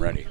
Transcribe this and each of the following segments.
I'm ready.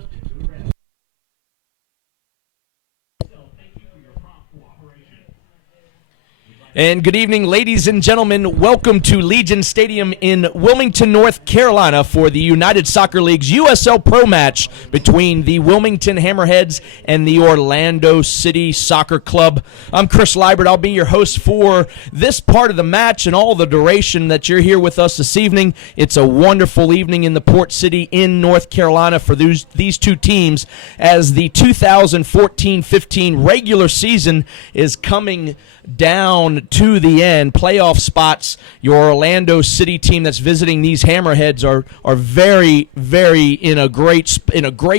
And good evening, ladies and gentlemen. Welcome to Legion Stadium in Wilmington, North Carolina for the United Soccer League's USL Pro match between the Wilmington Hammerheads and the Orlando City Soccer Club. I'm Chris Liebert. I'll be your host for this part of the match and all the duration that you're here with us this evening. It's a wonderful evening in the Port City in North Carolina for these two teams as the 2014-15 regular season is coming down to the end. Playoff spots, your Orlando City team that's visiting these Hammerheads are very, very in a great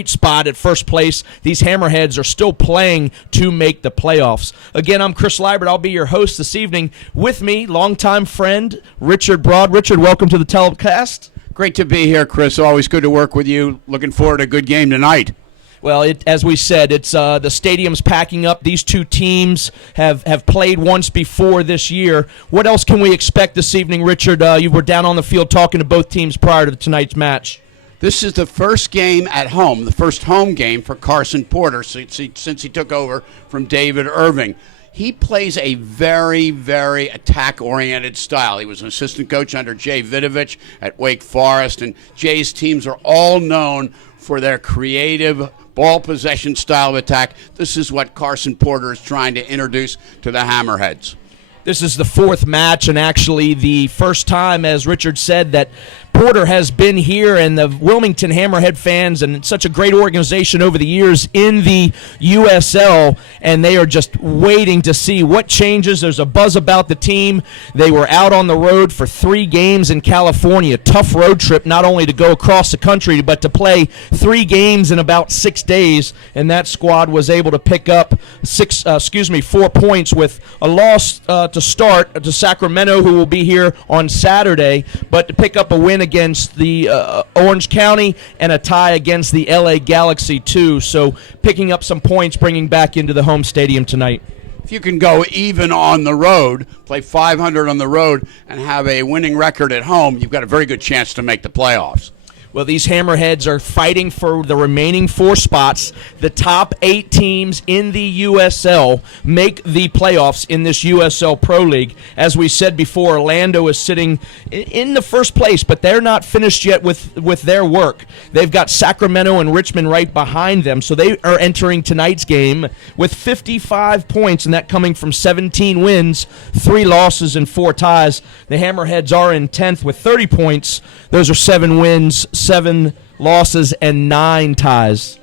spot at first place. These Hammerheads are still playing to make the playoffs. Again, I'm Chris Liebert. I'll be your host this evening. With me, longtime friend Richard Broad. Richard, welcome to the telecast. Great to be here, Chris. Always good to work with you. Looking forward to a good game tonight. Well, as we said, it's the stadium's packing up. These two teams have played once before this year. What else can we expect this evening, Richard? You were down on the field talking to both teams prior to tonight's match. This is the first game at home, the first home game for Carson Porter since he took over from David Irving. He plays a very, very attack-oriented style. He was an assistant coach under Jay Vidovich at Wake Forest, and Jay's teams are all known for their creative ball possession style of attack. This is what Carson Porter is trying to introduce to the Hammerheads. This is the fourth match and actually the first time, as Richard said, that Porter has been here, and the Wilmington Hammerhead fans, and it's such a great organization over the years in the USL, and they are just waiting to see what changes. There's a buzz about the team. They were out on the road for 3 games in California. Tough road trip, not only to go across the country, but to play 3 games in about 6 days, and that squad was able to pick up 4 points with a loss to start to Sacramento, who will be here on Saturday, but to pick up a win against the Orange County and a tie against the LA Galaxy too. So picking up some points, bringing back into the home stadium tonight. If you can go even on the road, play 500 on the road, and have a winning record at home, you've got a very good chance to make the playoffs. Well, these Hammerheads are fighting for the remaining 4 spots. The top 8 teams in the USL make the playoffs in this USL Pro League. As we said before, Orlando is sitting in the first place, but they're not finished yet with their work. They've got Sacramento and Richmond right behind them, so they are entering tonight's game with 55 points, and that coming from 17 wins, 3 losses, and 4 ties. The Hammerheads are in 10th with 30 points. Those are 7 wins, 7 losses, and 9 ties.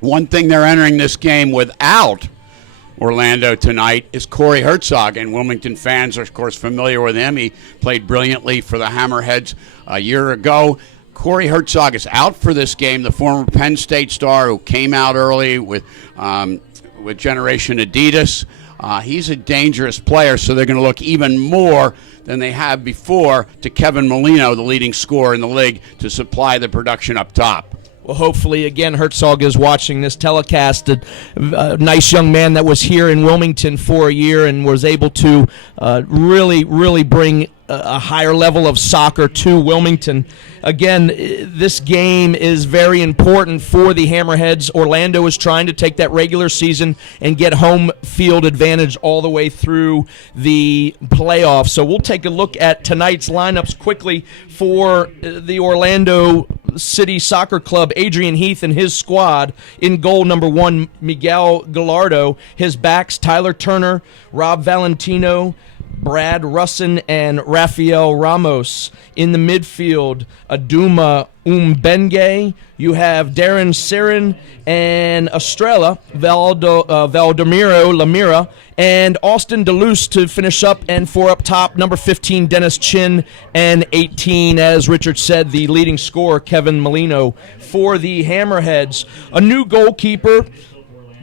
One thing they're entering this game without Orlando tonight is Corey Herzog, and Wilmington fans are, of course, familiar with him. He played brilliantly for the Hammerheads a year ago. Corey Herzog is out for this game, the former Penn State star who came out early with Generation Adidas. He's a dangerous player, so they're going to look even more than they have before to Kevin Molino, the leading scorer in the league, to supply the production up top. Well, hopefully, again, Herzog is watching this telecast. A nice young man that was here in Wilmington for a year and was able to really bring a higher level of soccer to Wilmington. Again, this game is very important for the Hammerheads. Orlando is trying to take that regular season and get home field advantage all the way through the playoffs. So we'll take a look at tonight's lineups quickly for the Orlando City Soccer Club. Adrian Heath and his squad. In goal, number 1, Miguel Gallardo. His backs, Tyler Turner, Rob Valentino, Brad Russin, and Rafael Ramos. In the midfield, Aduma Umbenge. You have Darren Sirin and Estrella, Valdemiro Lamira, and Austin DeLuce to finish up. And 4 up top, number 15, Dennis Chin, and 18, as Richard said, the leading scorer, Kevin Molino, for the Hammerheads. A new goalkeeper,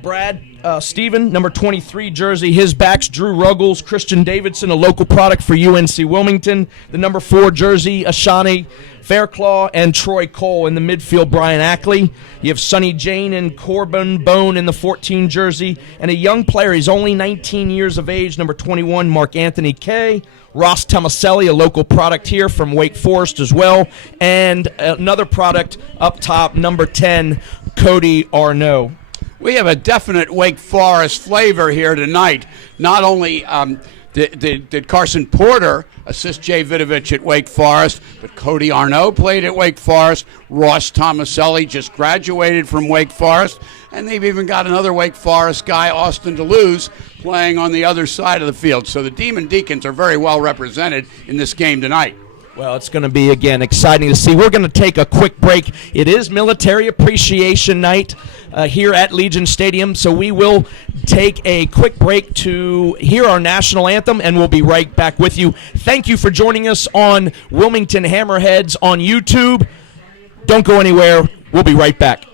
Brad Steven, number 23 jersey. His backs, Drew Ruggles, Christian Davidson, a local product for UNC Wilmington. The number 4 jersey, Ashani Fairclaw, and Troy Cole in the midfield, Brian Ackley. You have Sonny Jane and Corbin Bone in the 14 jersey. And a young player, he's only 19 years of age, number 21, Mark Anthony Kay. Ross Tomaselli, a local product here from Wake Forest as well. And another product up top, number 10, Cody Arnaud. We have a definite Wake Forest flavor here tonight. Not only did Carson Porter assist Jay Vidovich at Wake Forest, but Cody Arnaud played at Wake Forest. Ross Tomaselli just graduated from Wake Forest. And they've even got another Wake Forest guy, Austin DeLuz, playing on the other side of the field. So the Demon Deacons are very well represented in this game tonight. Well, it's going to be, again, exciting to see. We're going to take a quick break. It is Military Appreciation Night here at Legion Stadium, so we will take a quick break to hear our national anthem, and we'll be right back with you. Thank you for joining us on Wilmington Hammerheads on YouTube. Don't go anywhere. We'll be right back.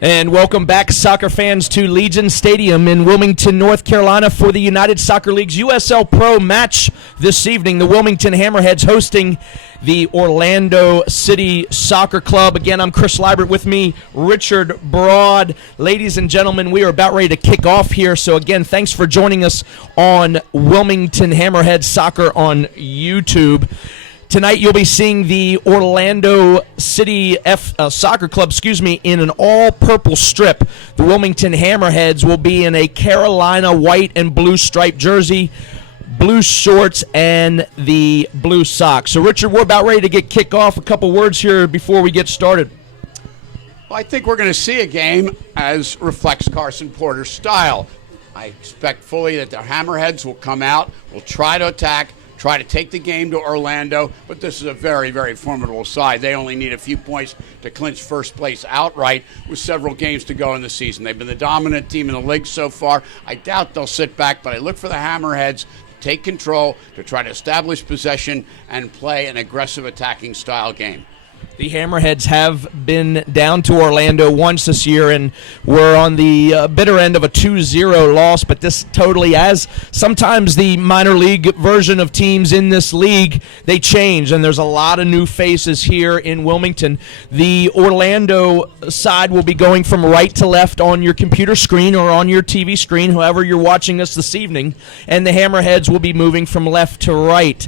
And welcome back, soccer fans, to Legion Stadium in Wilmington, North Carolina for the United Soccer League's USL Pro match this evening. The Wilmington Hammerheads hosting the Orlando City Soccer Club. Again, I'm Chris Liebert, with me, Richard Broad. Ladies and gentlemen, we are about ready to kick off here. So again, thanks for joining us on Wilmington Hammerheads Soccer on YouTube. Tonight you'll be seeing the Orlando City Soccer Club, in an all-purple strip. The Wilmington Hammerheads will be in a Carolina white and blue striped jersey. blue shorts and the blue socks. So, Richard, we're about ready to get kickoff. A couple words here before we get started. Well, I think we're going to see a game as reflects Carson Porter's style. I expect fully that the Hammerheads will come out, will try to attack, try to take the game to Orlando, but this is a very, very formidable side. They only need a few points to clinch first place outright with several games to go in the season. They've been the dominant team in the league so far. I doubt they'll sit back, but I look for the Hammerheads to take control, to try to establish possession and play an aggressive attacking style game. The Hammerheads have been down to Orlando once this year, and we're on the bitter end of a 2-0 loss, but this totally, as sometimes the minor league version of teams in this league, they change, and there's a lot of new faces here in Wilmington. The Orlando side will be going from right to left on your computer screen or on your TV screen, however you're watching us this evening, and the Hammerheads will be moving from left to right.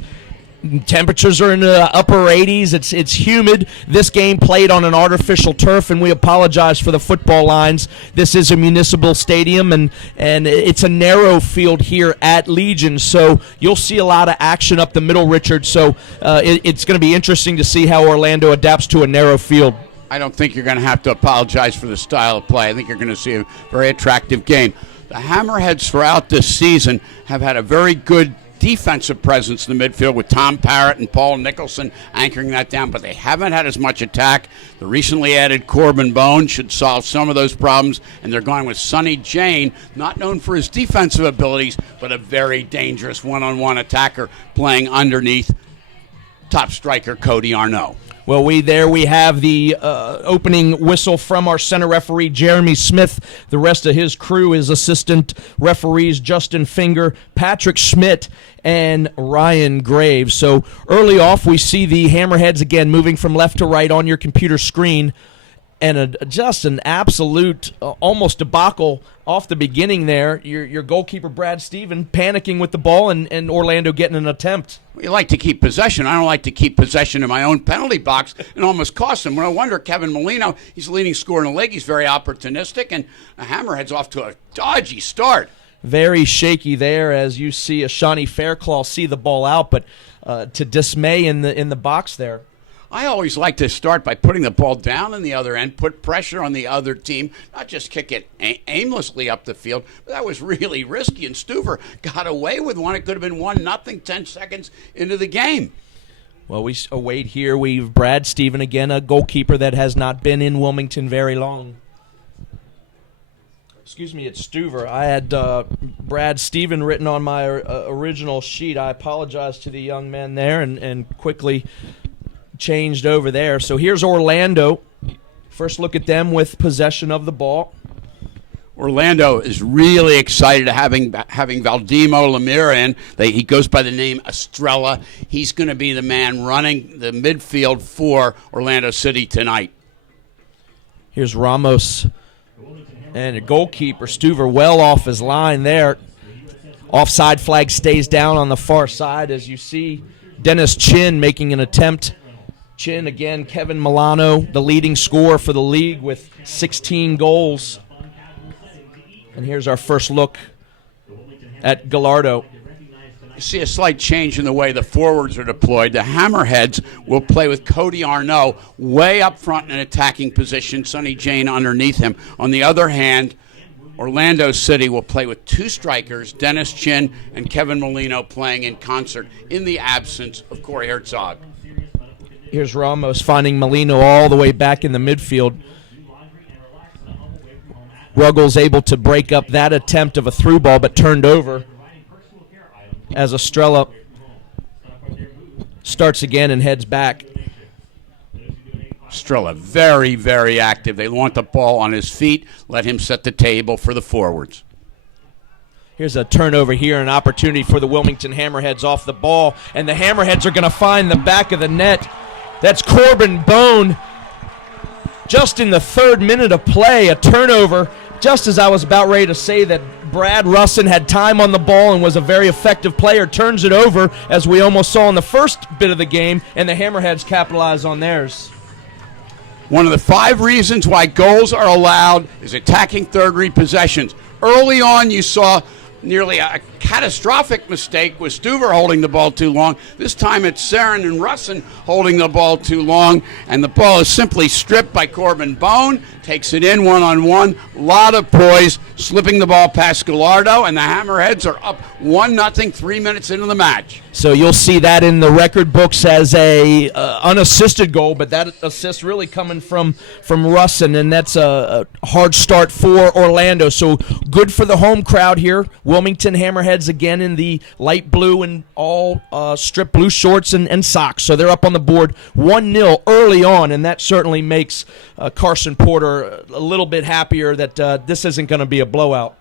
Temperatures are in the upper 80s. It's humid. This game played on an artificial turf, and we apologize for the football lines. This is a municipal stadium, and it's a narrow field here at Legion, so you'll see a lot of action up the middle, Richard. So it's going to be interesting to see how Orlando adapts to a narrow field. I don't think you're going to have to apologize for the style of play. I think you're going to see a very attractive game. The Hammerheads throughout this season have had a very good defensive presence in the midfield with Tom Parrott and Paul Nicholson anchoring that down, but they haven't had as much attack. The recently added Corbin Bone should solve some of those problems, and they're going with Sonny Jane, not known for his defensive abilities, but a very dangerous one-on-one attacker playing underneath top striker Cody Arnaud. Well, we have the opening whistle from our center referee, Jeremy Smith. The rest of his crew is assistant referees Justin Finger, Patrick Schmidt, and Ryan Graves. So early off, we see the Hammerheads again moving from left to right on your computer screen. And just an absolute almost debacle off the beginning there. Your goalkeeper, Brad Stephen, panicking with the ball and Orlando getting an attempt. You like to keep possession. I don't like to keep possession in my own penalty box and almost cost them. When I wonder, Kevin Molino, he's the leading scorer in the league. He's very opportunistic, and the Hammerhead's off to a dodgy start. Very shaky there as you see a Shawnee Fairclaw see the ball out, but to dismay in the box there. I always like to start by putting the ball down in the other end, put pressure on the other team, not just kick it aimlessly up the field. But that was really risky, and Stuver got away with one. It could have been 1-0 10 seconds into the game. Well, we await here. We've Brad Stephen, again, a goalkeeper that has not been in Wilmington very long. Excuse me, it's Stuver. I had Brad Stephen written on my original sheet. I apologize to the young men there and quickly changed over there. So here's Orlando. First look at them with possession of the ball. Orlando is really excited having Valdimo Lemire in. He goes by the name Estrella. He's going to be the man running the midfield for Orlando City tonight. Here's Ramos and a goalkeeper, Stuver, well off his line there. Offside flag stays down on the far side as you see Dennis Chin making an attempt. Chin, again, Kevin Milano, the leading scorer for the league with 16 goals. And here's our first look at Gallardo. You see a slight change in the way the forwards are deployed. The Hammerheads will play with Cody Arnaud way up front in an attacking position, Sonny Jane underneath him. On the other hand, Orlando City will play with two strikers, Dennis Chin and Kevin Molino, playing in concert in the absence of Corey Herzog. Here's Ramos finding Molino all the way back in the midfield. Ruggles able to break up that attempt of a through ball, but turned over as Estrella starts again and heads back. Estrella very, very active. They want the ball on his feet, let him set the table for the forwards. Here's a turnover here, an opportunity for the Wilmington Hammerheads off the ball, and the Hammerheads are going to find the back of the net. That's Corbin Bone. Just in the 3rd minute of play, a turnover, just as I was about ready to say that Brad Russin had time on the ball and was a very effective player, turns it over, as we almost saw in the first bit of the game, and the Hammerheads capitalize on theirs. One of the 5 reasons why goals are allowed is attacking third repossessions. Early on, you saw nearly a catastrophic mistake with Stuver holding the ball too long. This time it's Sarin and Russin holding the ball too long, and the ball is simply stripped by Corbin Bone, takes it in one-on-one, lot of poise, slipping the ball past Gallardo, and the Hammerheads are up 1-0 3 minutes into the match. So you'll see that in the record books as a unassisted goal, but that assist really coming from Russin, and that's a hard start for Orlando. So good for the home crowd here. Wilmington Hammerheads again in the light blue and all strip blue shorts and socks. So they're up on the board 1-0 early on, and that certainly makes Carson Porter a little bit happier that this isn't going to be a blowout.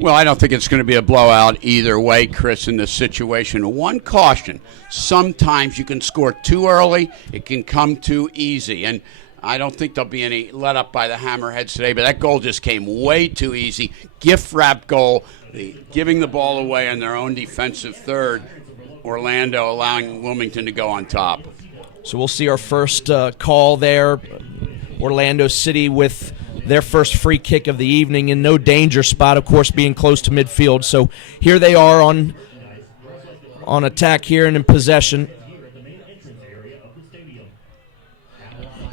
Well, I don't think it's going to be a blowout either way, Chris, in this situation. One caution, sometimes you can score too early, it can come too easy, and I don't think there'll be any let up by the Hammerheads today, but that goal just came way too easy. Gift-wrap goal, giving the ball away on their own defensive third, Orlando allowing Wilmington to go on top. So we'll see our first call there. Orlando City with their first free kick of the evening in no danger spot, of course, being close to midfield. So here they are on attack here and in possession.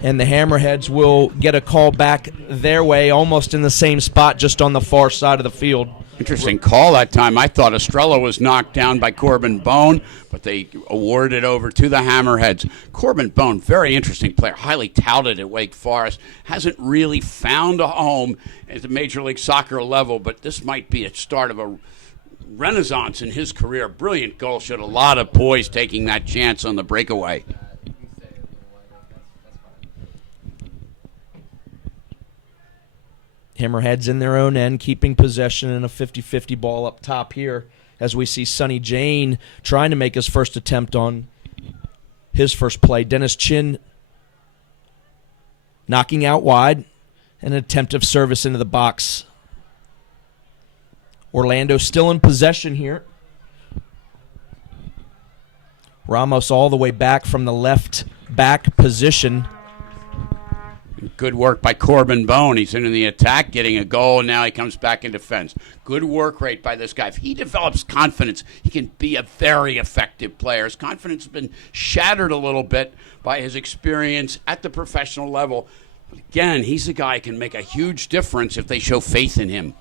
And the Hammerheads will get a call back their way, almost in the same spot, just on the far side of the field. Interesting call that time. I thought Estrella was knocked down by Corbin Bone, but they awarded over to the Hammerheads. Corbin Bone, very interesting player, highly touted at Wake Forest, hasn't really found a home at the Major League Soccer level, but this might be a start of a renaissance in his career. Brilliant goal, showed a lot of poise taking that chance on the breakaway. Hammerheads in their own end, keeping possession in a 50-50 ball up top here as we see Sonny Jane trying to make his first attempt on his first play. Dennis Chin knocking out wide, an attempt of service into the box. Orlando still in possession here. Ramos all the way back from the left back position. Good work by Corbin Bone. He's in the attack, getting a goal, and now he comes back in defense. Good work rate by this guy. If he develops confidence, he can be a very effective player. His confidence has been shattered a little bit by his experience at the professional level. But again, he's a guy who can make a huge difference if they show faith in him.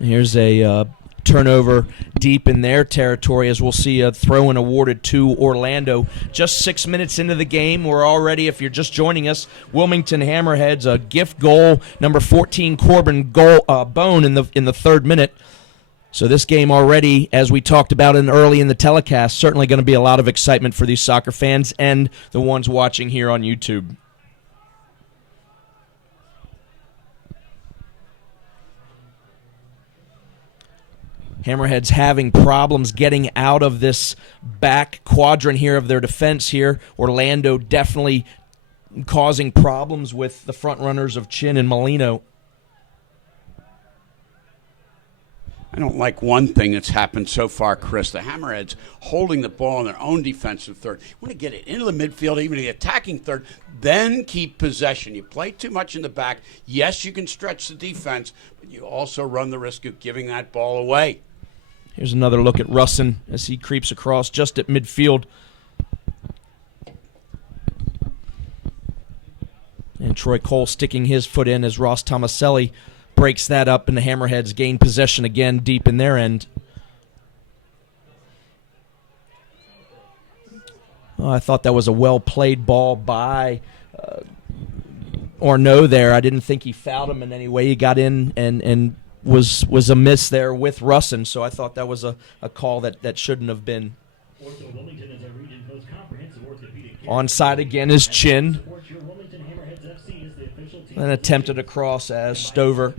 Here's a turnover deep in their territory as we'll see a throw-in awarded to Orlando. Just 6 minutes into the game, we're already, if you're just joining us, Wilmington Hammerheads, a gift goal, number 14 Corbin Bone in the third minute. So this game already, as we talked about early in the telecast, certainly going to be a lot of excitement for these soccer fans and the ones watching here on YouTube. Hammerheads having problems getting out of this back quadrant here of their defense here. Orlando definitely causing problems with the front runners of Chin and Molino. I don't like one thing that's happened so far, Chris. The Hammerheads holding the ball in their own defensive third. You want to get it into the midfield, even the attacking third, then keep possession. You play too much in the back. Yes, you can stretch the defense, but you also run the risk of giving that ball away. Here's another look at Russin as he creeps across just at midfield. And Troy Cole sticking his foot in as Ross Tomaselli breaks that up, and the Hammerheads gain possession again deep in their end. Oh, I thought that was a well-played ball by Orno there. I didn't think he fouled him in any way. He got in and was a miss there with Russin, so I thought that was a call that shouldn't have been. Onside again is Chin. And attempted across as Stover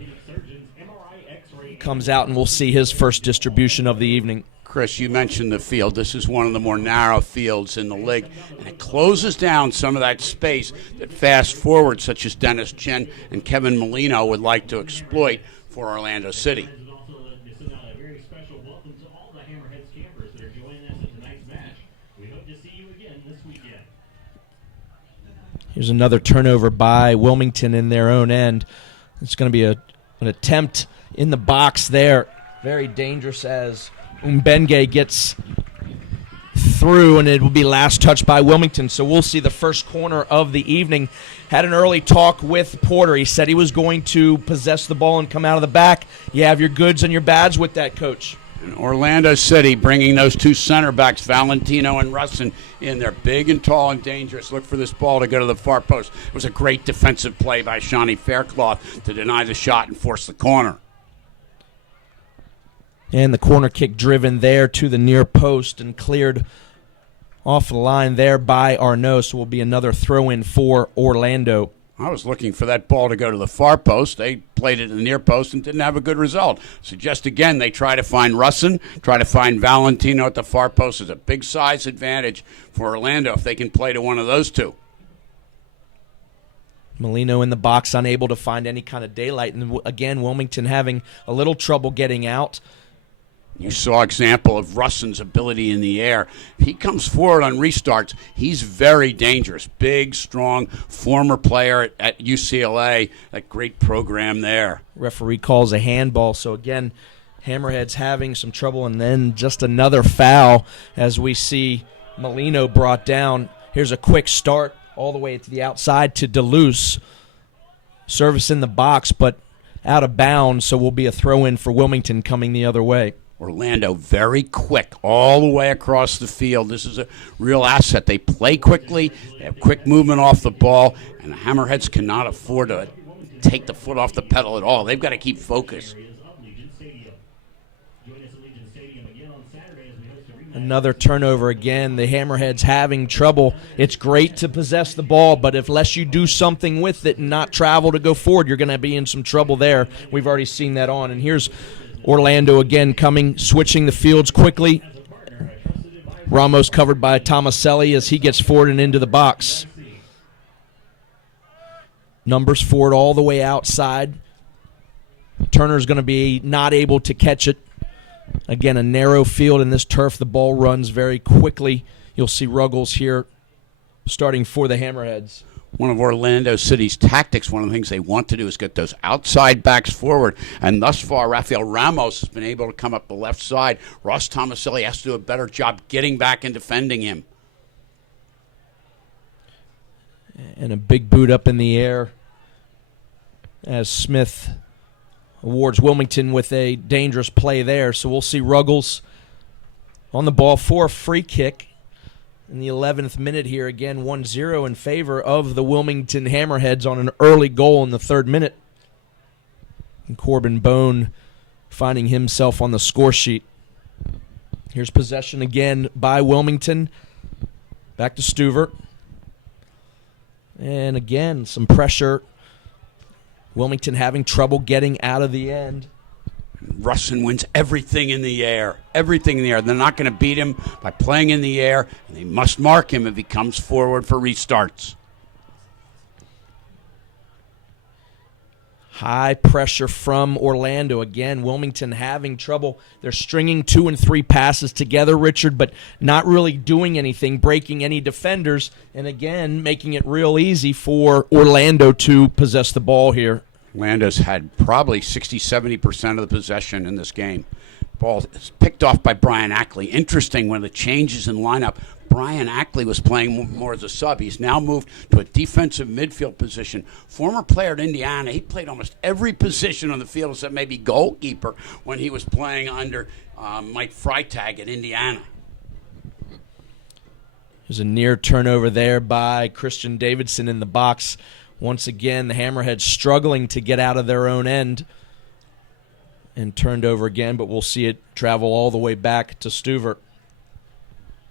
comes out, and we'll see his first distribution of the evening. Chris, you mentioned the field. This is one of the more narrow fields in the league, and it closes down some of that space that fast forward, such as Dennis Chin and Kevin Molino would like to exploit for Orlando City. Here's another turnover by Wilmington in their own end. It's going to be an attempt in the box there. Very dangerous as Mbenge gets through, and it will be last touch by Wilmington. So we'll see the first corner of the evening. Had an early talk with Porter. He said he was going to possess the ball and come out of the back. You have your goods and your bads with that, Coach. And Orlando City bringing those two center backs, Valentino and Russin, in. They're big and tall and dangerous. Look for this ball to go to the far post. It was a great defensive play by Shawnee Faircloth to deny the shot and force the corner. And the corner kick driven there to the near post and cleared off the line there by Arnaud. So will be another throw-in for Orlando. I was looking for that ball to go to the far post. They played it in the near post and didn't have a good result. So just again, they try to find Russin, try to find Valentino at the far post. There's a big size advantage for Orlando if they can play to one of those two. Molino in the box, unable to find any kind of daylight. And again, Wilmington having a little trouble getting out. You saw example of Russin's ability in the air. If he comes forward on restarts, he's very dangerous. Big, strong, former player at UCLA. That great program there. Referee calls a handball. So again, Hammerheads having some trouble, and then just another foul as we see Molino brought down. Here's a quick start all the way to the outside to DeLuce. Service in the box, but out of bounds, so will be a throw-in for Wilmington coming the other way. Orlando very quick all the way across the field. This is a real asset. They play quickly, they have quick movement off the ball, and the Hammerheads cannot afford to take the foot off the pedal at all. They've got to keep focused. Another turnover again. The Hammerheads having trouble. It's great to possess the ball, but unless you do something with it and not travel to go forward, you're going to be in some trouble there. We've already seen that on. And here's Orlando again coming, switching the fields quickly. Ramos covered by Tomaselli as he gets forward and into the box. Numbers forward all the way outside. Turner's going to be not able to catch it. Again, a narrow field in this turf. The ball runs very quickly. You'll see Ruggles here starting for the Hammerheads. One of Orlando City's tactics, one of the things they want to do is get those outside backs forward. And thus far, Rafael Ramos has been able to come up the left side. Ross Tomaselli has to do a better job getting back and defending him. And a big boot up in the air as Smith awards Wilmington with a dangerous play there. So we'll see Ruggles on the ball for a free kick. In the 11th minute here, again, 1-0 in favor of the Wilmington Hammerheads on an early goal in the 3rd minute. And Corbin Bone finding himself on the score sheet. Here's possession again by Wilmington. Back to Stuvert. And again, some pressure. Wilmington having trouble getting out of the end. Russin wins everything in the air. Everything in the air. They're not going to beat him by playing in the air, and they must mark him if he comes forward for restarts. High pressure from Orlando. Again, Wilmington having trouble. They're stringing 2 and 3 passes together, Richard, but not really doing anything, breaking any defenders, and again, making it real easy for Orlando to possess the ball here. Orlando's had probably 60-70% of the possession in this game. Ball is picked off by Brian Ackley. Interesting, when the changes in lineup, Brian Ackley was playing more as a sub. He's now moved to a defensive midfield position. Former player at Indiana, he played almost every position on the field except maybe goalkeeper when he was playing under Mike Freitag at Indiana. There's a near turnover there by Christian Davidson in the box. Once again, the Hammerheads struggling to get out of their own end and turned over again, but we'll see it travel all the way back to Stuvert.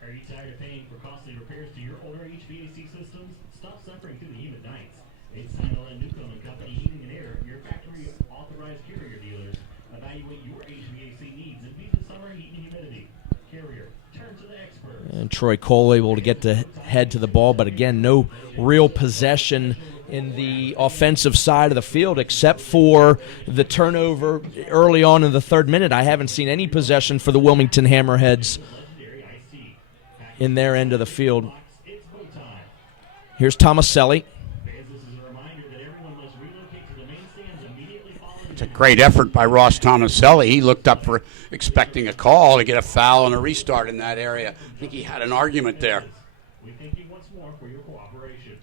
Are you tired of paying for costly repairs to your older HVAC systems? Stop suffering through the humid nights. It's time to let Newcomb & Company Heating and Air, your factory authorized Carrier dealers, evaluate your HVAC needs and beat the summer heat and humidity. Carrier, turn to the experts. And Troy Cole able to get the head to the ball, but again, no real possession in the offensive side of the field except for the turnover early on in the 3rd minute. I haven't seen any possession for the Wilmington Hammerheads in their end of the field. Here's Tomaselli. It's a great effort by Ross Tomaselli. He looked up for expecting a call to get a foul and a restart in that area. I think he had an argument there. We thank you once more for your cooperation.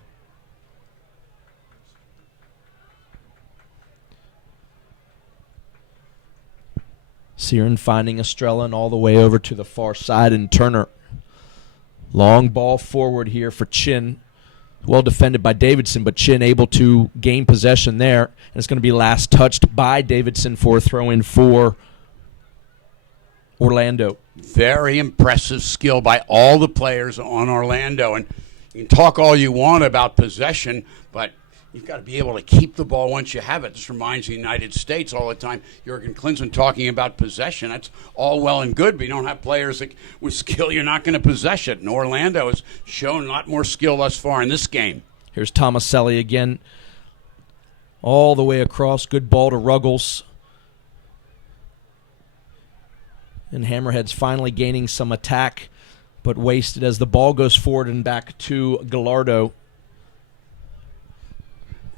Searin finding Estrella and all the way over to the far side, and Turner. Long ball forward here for Chin. Well defended by Davidson, but Chin able to gain possession there. And it's going to be last touched by Davidson for a throw-in for Orlando. Very impressive skill by all the players on Orlando. And you can talk all you want about possession, but you've got to be able to keep the ball once you have it. This reminds the United States all the time. Jurgen Klinsmann talking about possession. That's all well and good, but you don't have players that, with skill, you're not going to possess it. And Orlando has shown a lot more skill thus far in this game. Here's Tomaselli again. All the way across. Good ball to Ruggles. And Hammerheads finally gaining some attack, but wasted as the ball goes forward and back to Gallardo.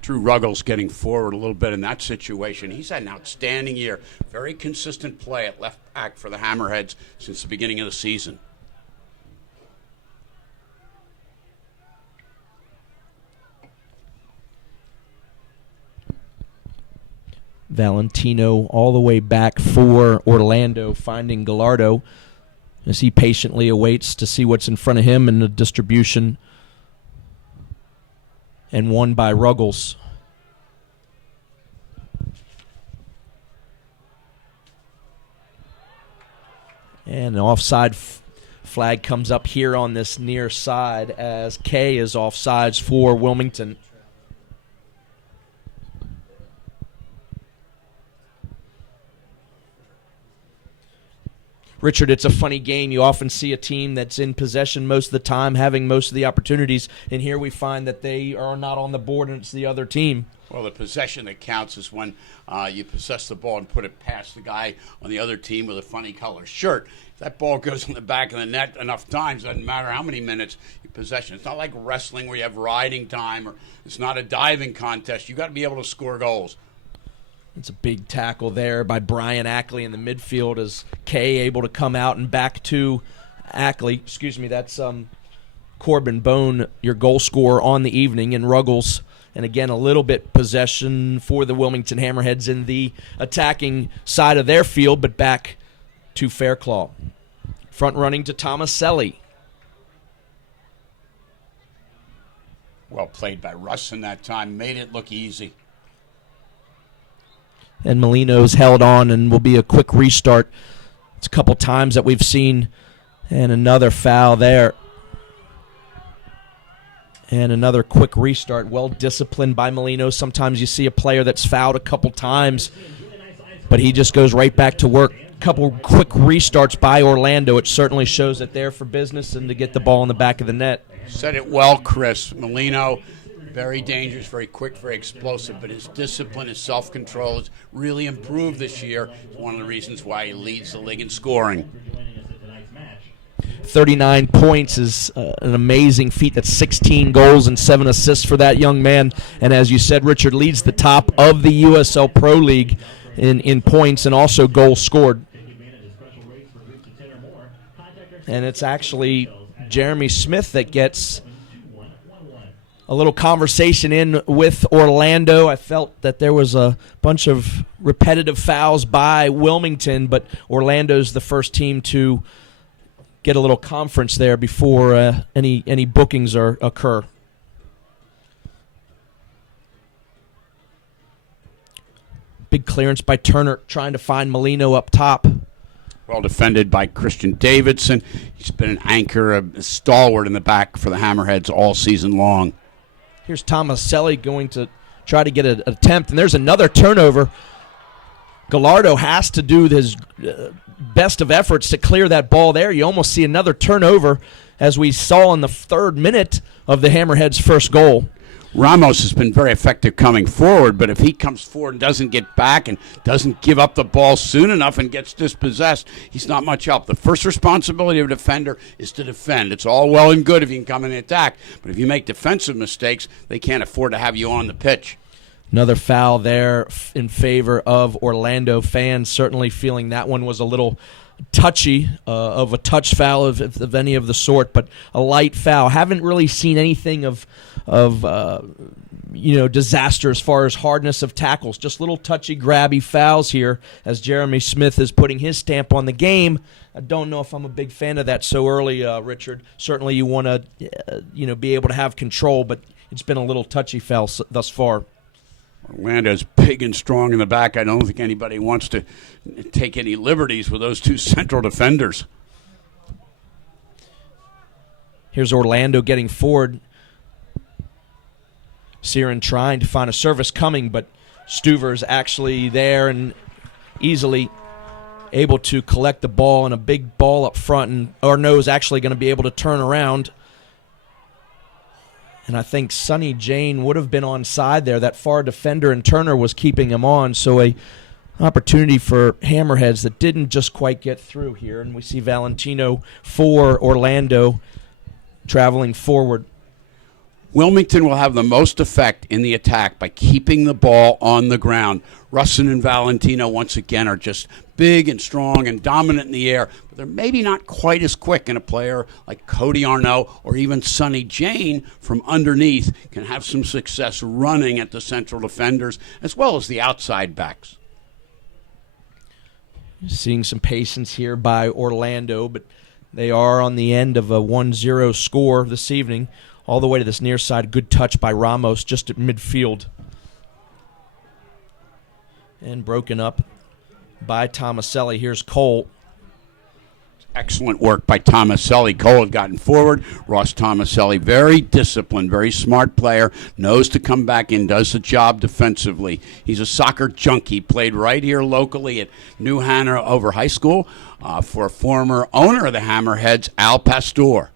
Drew Ruggles getting forward a little bit in that situation. He's had an outstanding year. Very consistent play at left back for the Hammerheads since the beginning of the season. Valentino all the way back for Orlando, finding Gallardo as he patiently awaits to see what's in front of him in the distribution. And won by Ruggles. And an offside flag comes up here on this near side as Kay is offsides for Wilmington. Richard, it's a funny game. You often see a team that's in possession most of the time, having most of the opportunities, and here we find that they are not on the board and it's the other team. Well, the possession that counts is when you possess the ball and put it past the guy on the other team with a funny color shirt. If that ball goes in the back of the net enough times, doesn't matter how many minutes you possession. It's not like wrestling where you have riding time, or it's not a diving contest. You've got to be able to score goals. It's a big tackle there by Brian Ackley in the midfield as Kay able to come out and back to Ackley. Excuse me, that's Corbin Bone, your goal scorer on the evening, and Ruggles. And again, a little bit possession for the Wilmington Hammerheads in the attacking side of their field, but back to Fairclaw. Front running to Tomaselli. Well played by Russ in that time. Made it look easy. And Molino's held on and will be a quick restart. It's a couple times that we've seen. And another foul there. And another quick restart. Well disciplined by Molino. Sometimes you see a player that's fouled a couple times, but he just goes right back to work. Couple quick restarts by Orlando. It certainly shows that they're for business and to get the ball in the back of the net. Said it well, Chris. Molino, very dangerous, very quick, very explosive, but his discipline, his self-control has really improved this year. It's one of the reasons why he leads the league in scoring. 39 points is an amazing feat. That's 16 goals and 7 assists for that young man. And as you said, Richard leads the top of the USL Pro League in points and also goals scored. And it's actually Jeremy Smith that gets a little conversation in with Orlando. I felt that there was a bunch of repetitive fouls by Wilmington, but Orlando's the first team to get a little conference there before any bookings occur. Big clearance by Turner trying to find Molino up top. Well defended by Christian Davidson. He's been an anchor, a stalwart in the back for the Hammerheads all season long. Here's Tomaselli going to try to get an attempt, and there's another turnover. Gallardo has to do his best of efforts to clear that ball there. You almost see another turnover, as we saw in the 3rd minute of the Hammerheads' first goal. Ramos has been very effective coming forward, but if he comes forward and doesn't get back and doesn't give up the ball soon enough and gets dispossessed, he's not much help. The first responsibility of a defender is to defend. It's all well and good if you can come in and attack, but if you make defensive mistakes, they can't afford to have you on the pitch. Another foul there in favor of Orlando fans. Certainly feeling that one was a little touchy, of a touch foul of any of the sort, but a light foul. Haven't really seen anything of disaster as far as hardness of tackles. Just little touchy, grabby fouls here as Jeremy Smith is putting his stamp on the game. I don't know if I'm a big fan of that so early, Richard. Certainly you want to be able to have control, but it's been a little touchy foul thus far. Orlando's big and strong in the back. I don't think anybody wants to take any liberties with those two central defenders. Here's Orlando getting forward. Siren trying to find a service coming, but Stuver's actually there and easily able to collect the ball, and a big ball up front, and Arnaud's actually going to be able to turn around. And I think Sonny Jane would have been onside there. That far defender, and Turner was keeping him on. So a opportunity for Hammerheads that didn't just quite get through here. And we see Valentino for Orlando traveling forward. Wilmington will have the most effect in the attack by keeping the ball on the ground. Russin and Valentino, once again, are just big and strong and dominant in the air, but they're maybe not quite as quick, and a player like Cody Arnaud or even Sonny Jane from underneath can have some success running at the central defenders as well as the outside backs. Seeing some patience here by Orlando, but they are on the end of a 1-0 score this evening. All the way to this near side. Good touch by Ramos just at midfield. And broken up by Tomaselli. Here's Cole. Excellent work by Tomaselli. Cole had gotten forward. Ross Tomaselli, very disciplined, very smart player, knows to come back in, does the job defensively. He's a soccer junkie. Played right here locally at New Hanover High School for former owner of the Hammerheads, Al Pastor.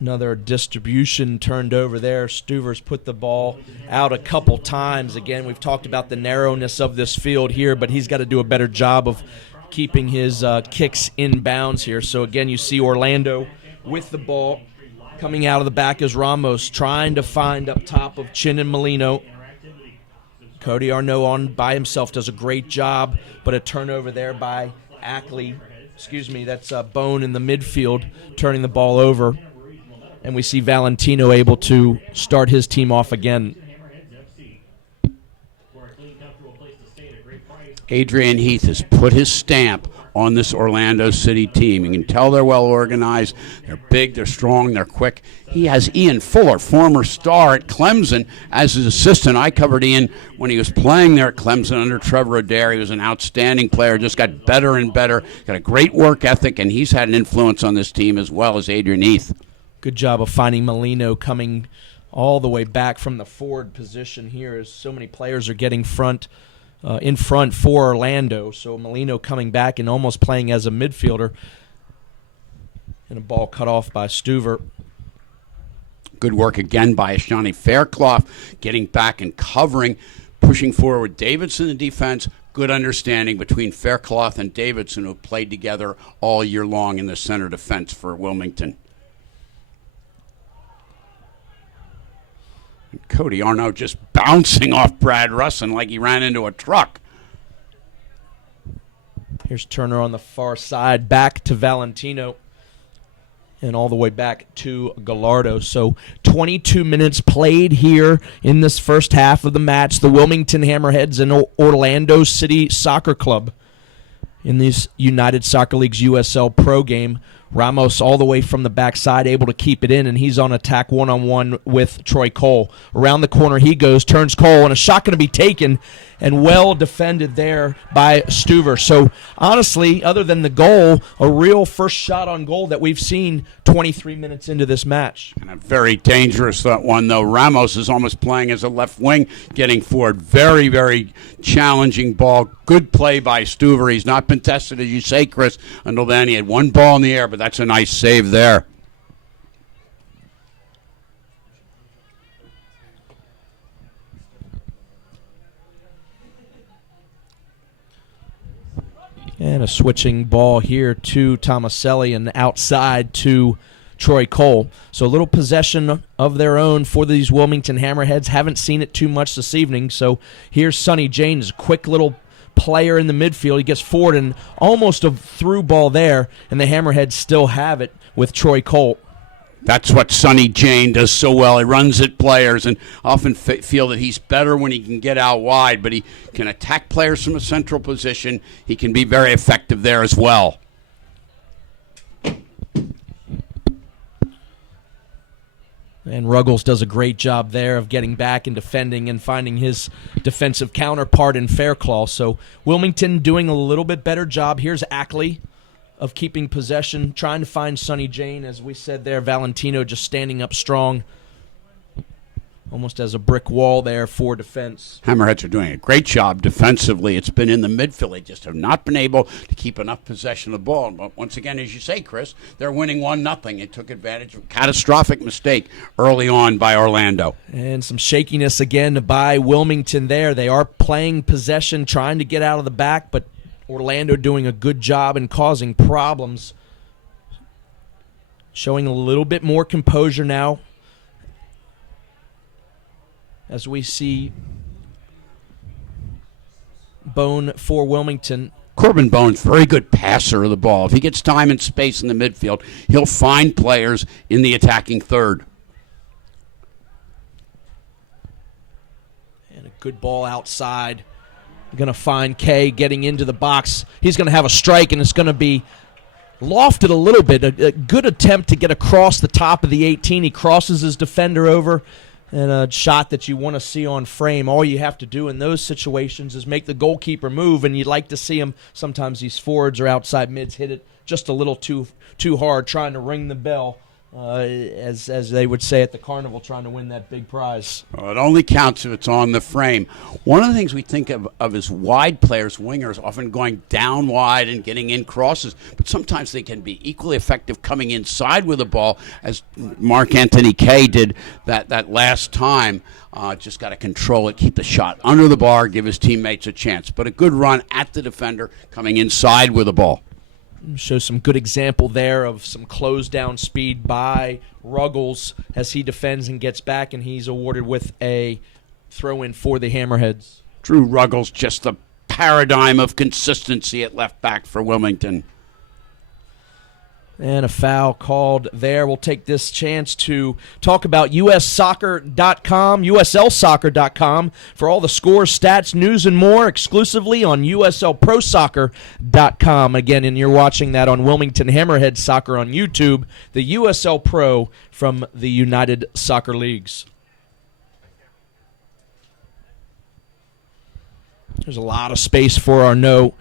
Another distribution turned over there. Stuver's put the ball out a couple times. Again, we've talked about the narrowness of this field here, but he's got to do a better job of keeping his kicks in bounds here. So, again, you see Orlando with the ball. Coming out of the back is Ramos, trying to find up top of Chin and Molino. Cody Arnaud on by himself does a great job, but a turnover there by Ackley. That's Bone in the midfield turning the ball over. And we see Valentino able to start his team off again. Adrian Heath has put his stamp on this Orlando City team. You can tell they're well organized. They're big, they're strong, they're quick. He has Ian Fuller, former star at Clemson, as his assistant. I covered Ian when he was playing there at Clemson under Trevor Adair. He was an outstanding player, just got better and better, got a great work ethic, and he's had an influence on this team as well as Adrian Heath. Good job of finding Molino coming all the way back from the forward position here, as so many players are getting in front for Orlando. So Molino coming back and almost playing as a midfielder. And a ball cut off by Stuver. Good work again by Ashani Faircloth, getting back and covering, pushing forward Davidson in defense. Good understanding between Faircloth and Davidson, who have played together all year long in the center defense for Wilmington. Cody Arnaud just bouncing off Brad Russin like he ran into a truck. Here's Turner on the far side, back to Valentino, and all the way back to Gallardo. So 22 minutes played here in this first half of the match. The Wilmington Hammerheads and Orlando City Soccer Club in this United Soccer League's USL Pro game. Ramos all the way from the backside, able to keep it in, and he's on attack one-on-one with Troy Cole. Around the corner he goes, turns Cole, and a shot going to be taken, and well defended there by Stuver. So, honestly, other than the goal, a real first shot on goal that we've seen 23 minutes into this match. And a very dangerous one, though. Ramos is almost playing as a left wing, getting forward. Very, very challenging ball. Good play by Stuver. He's not been tested, as you say, Chris, until then. He had one ball in the air, but that's a nice save there. And a switching ball here to Tomaselli and outside to Troy Cole. So a little possession of their own for these Wilmington Hammerheads. Haven't seen it too much this evening. So here's Sonny James, a quick little player in the midfield. He gets forward and almost a through ball there, and the Hammerheads still have it with Troy Cole. That's what Sonny Jane does so well. He runs at players and often feel that he's better when he can get out wide, but he can attack players from a central position. He can be very effective there as well. And Ruggles does a great job there of getting back and defending and finding his defensive counterpart in Fairclaw. So Wilmington doing a little bit better job. Here's Ackley of keeping possession, trying to find Sonny Jane. As we said there, Valentino just standing up strong, almost as a brick wall there for defense. Hammerheads are doing a great job defensively. It's been in the midfield. They just have not been able to keep enough possession of the ball. But once again, as you say, Chris, they're winning 1-0. It took advantage of a catastrophic mistake early on by Orlando. And some shakiness again by Wilmington there. They are playing possession, trying to get out of the back, but Orlando doing a good job in causing problems. Showing a little bit more composure now, as we see Bone for Wilmington. Corbin Bone's very good passer of the ball. If he gets time and space in the midfield, he'll find players in the attacking third. And a good ball outside. Going to find Kay getting into the box. He's going to have a strike, and it's going to be lofted a little bit. A good attempt to get across the top of the 18. He crosses his defender over, and a shot that you want to see on frame. All you have to do in those situations is make the goalkeeper move, and you'd like to see him. Sometimes these forwards or outside mids hit it just a little too hard, trying to ring the bell, as they would say at the carnival, trying to win that big prize. Well, it only counts if it's on the frame. One of the things we think of as wide players, wingers, often going down wide and getting in crosses, but sometimes they can be equally effective coming inside with the ball, as Mark Anthony Kay did that last time. Just got to control it, keep the shot under the bar, give his teammates a chance. But a good run at the defender coming inside with the ball. Shows some good example there of some close down speed by Ruggles as he defends and gets back, and he's awarded with a throw in for the Hammerheads. Drew Ruggles, just the paradigm of consistency at left back for Wilmington. And a foul called there. We'll take this chance to talk about USsoccer.com, USLsoccer.com for all the scores, stats, news, and more exclusively on USLProSoccer.com. Again, and you're watching that on Wilmington Hammerheads Soccer on YouTube, the USL Pro from the United Soccer Leagues. There's a lot of space for Arnaud,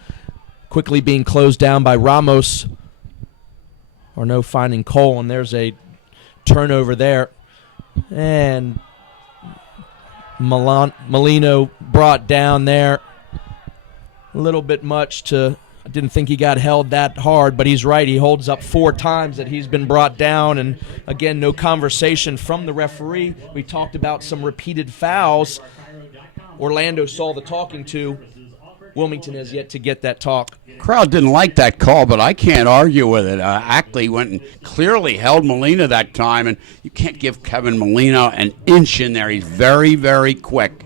quickly being closed down by Ramos. Arnaud finding Cole, and there's a turnover there. And Molino brought down there. A little bit much to... I didn't think he got held that hard, but he's right. He holds up 4 times that he's been brought down. And, again, no conversation from the referee. We talked about some repeated fouls. Orlando saw the talking to. Wilmington has yet to get that talk. Crowd didn't like that call, but I can't argue with it. Ackley went and clearly held Molina that time, and you can't give Kevin Molina an inch in there. He's very, very quick.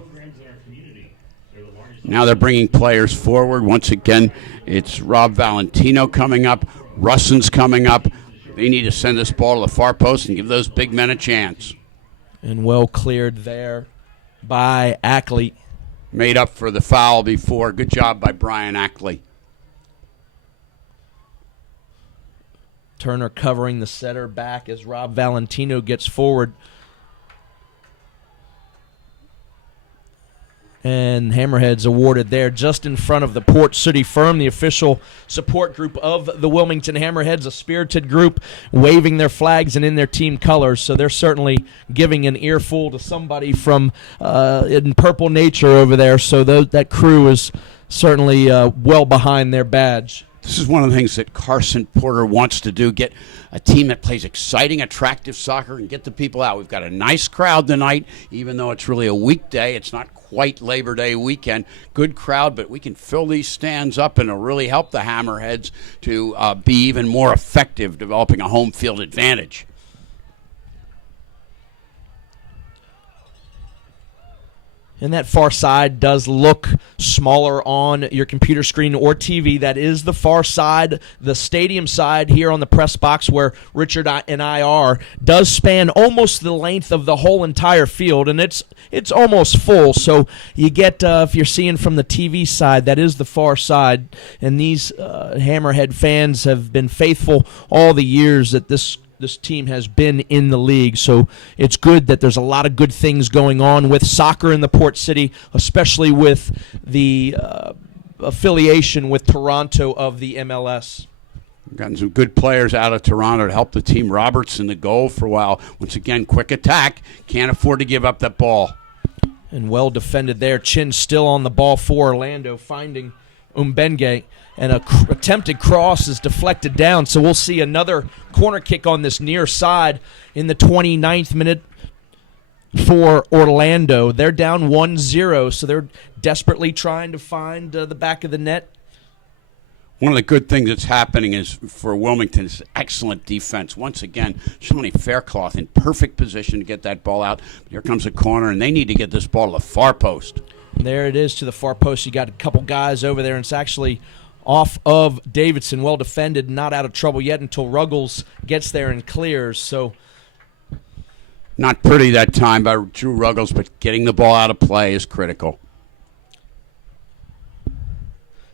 Now they're bringing players forward. Once again, it's Rob Valentino coming up. Russon's coming up. They need to send this ball to the far post and give those big men a chance. And well cleared there by Ackley. Made up for the foul before. Good job by Brian Ackley. Turner covering the setter back as Rob Valentino gets forward. And Hammerheads awarded there just in front of the Port City Firm, the official support group of the Wilmington Hammerheads, a spirited group waving their flags and in their team colors. So they're certainly giving an earful to somebody from in Purple Nature over there. So that crew is certainly well behind their badge. This is one of the things that Carson Porter wants to do, get a team that plays exciting, attractive soccer and get the people out. We've got a nice crowd tonight, even though it's really a weekday. It's not quite Labor Day weekend. Good crowd, but we can fill these stands up, and it'll really help the Hammerheads to be even more effective, developing a home field advantage. And that far side does look smaller on your computer screen or TV. That is the far side. The stadium side here on the press box where Richard and I are does span almost the length of the whole entire field, and it's almost full. So you get, if you're seeing from the TV side, that is the far side. And these Hammerhead fans have been faithful all the years that this team has been in the league, so it's good that there's a lot of good things going on with soccer in the Port City, especially with the affiliation with Toronto of the MLS. Gotten some good players out of Toronto to help the team. Roberts in the goal for a while. Once again, quick attack. Can't afford to give up that ball. And well defended there. Chin still on the ball for Orlando, finding Umbenge. And a attempted cross is deflected down, so we'll see another corner kick on this near side in the 29th minute for Orlando. They're down 1-0, so they're desperately trying to find the back of the net. One of the good things that's happening is for Wilmington is excellent defense. Once again, Shawnee Faircloth in perfect position to get that ball out. Here comes a corner, and they need to get this ball to the far post. There it is to the far post. You got a couple guys over there, and it's actually off of Davidson, well defended, not out of trouble yet until Ruggles gets there and clears. So not pretty that time by Drew Ruggles, but getting the ball out of play is critical.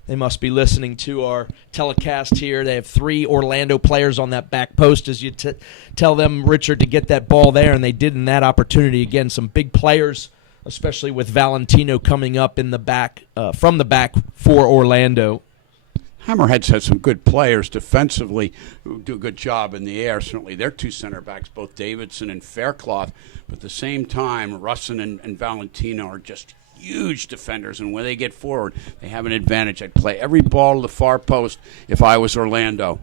They must be listening to our telecast here. They have 3 Orlando players on that back post as you tell them, Richard, to get that ball there, and they did in that opportunity. Again, some big players, especially with Valentino coming up in the back from the back for Orlando. Hammerheads has some good players defensively who do a good job in the air. Certainly their 2 center backs, both Davidson and Faircloth. But at the same time, Russin and Valentino are just huge defenders. And when they get forward, they have an advantage. I'd play every ball to the far post if I was Orlando.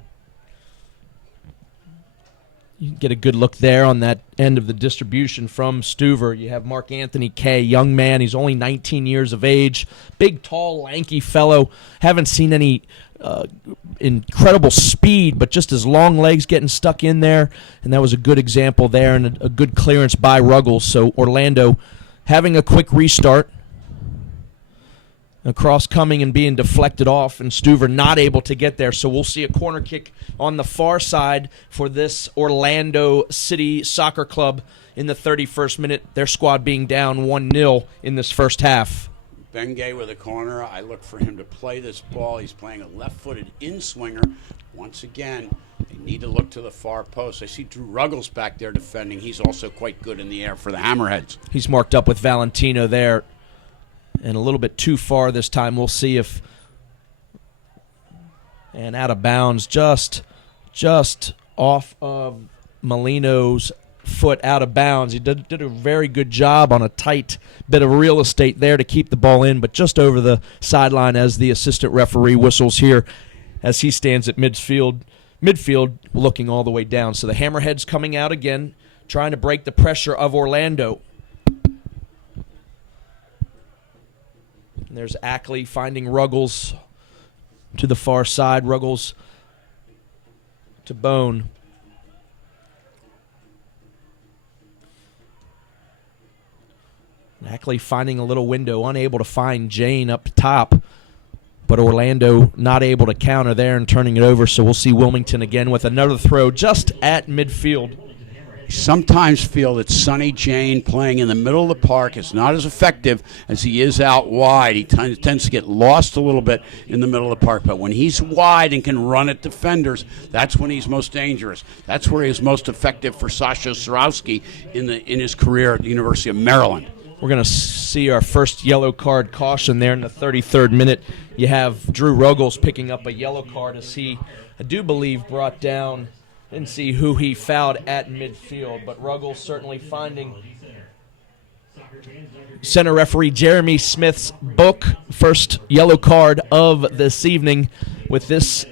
You get a good look there on that end of the distribution from Stuver. You have Mark Anthony Kay, young man. He's only 19 years of age. Big, tall, lanky fellow. Haven't seen any incredible speed, but just his long legs getting stuck in there. And that was a good example there and a good clearance by Ruggles. So Orlando having a quick restart. A cross coming and being deflected off, and Stuver not able to get there. So we'll see a corner kick on the far side for this Orlando City Soccer Club in the 31st minute. Their squad being down 1-0 in this first half. Bengay with a corner. I look for him to play this ball. He's playing a left-footed in-swinger. Once again, they need to look to the far post. I see Drew Ruggles back there defending. He's also quite good in the air for the Hammerheads. He's marked up with Valentino there. And a little bit too far this time. We'll see if, and out of bounds, just off of Molino's foot, out of bounds. He did a very good job on a tight bit of real estate there to keep the ball in, but just over the sideline as the assistant referee whistles here as he stands at midfield looking all the way down. So the Hammerheads coming out again, trying to break the pressure of Orlando. And there's Ackley finding Ruggles to the far side. Ruggles to Bone. Ackley finding a little window, unable to find Jane up top. But Orlando not able to counter there and turning it over. So we'll see Wilmington again with another throw just at midfield. Sometimes feel that Sonny Jane playing in the middle of the park is not as effective as he is out wide. He tends to get lost a little bit in the middle of the park. But when he's wide and can run at defenders, that's when he's most dangerous. That's where he is most effective for Sasha Surowski in his career at the University of Maryland. We're going to see our first yellow card caution there in the 33rd minute. You have Drew Ruggles picking up a yellow card as he, I do believe, brought down... Didn't see who he fouled at midfield, but Ruggles certainly finding center referee Jeremy Smith's book. First yellow card of this evening with this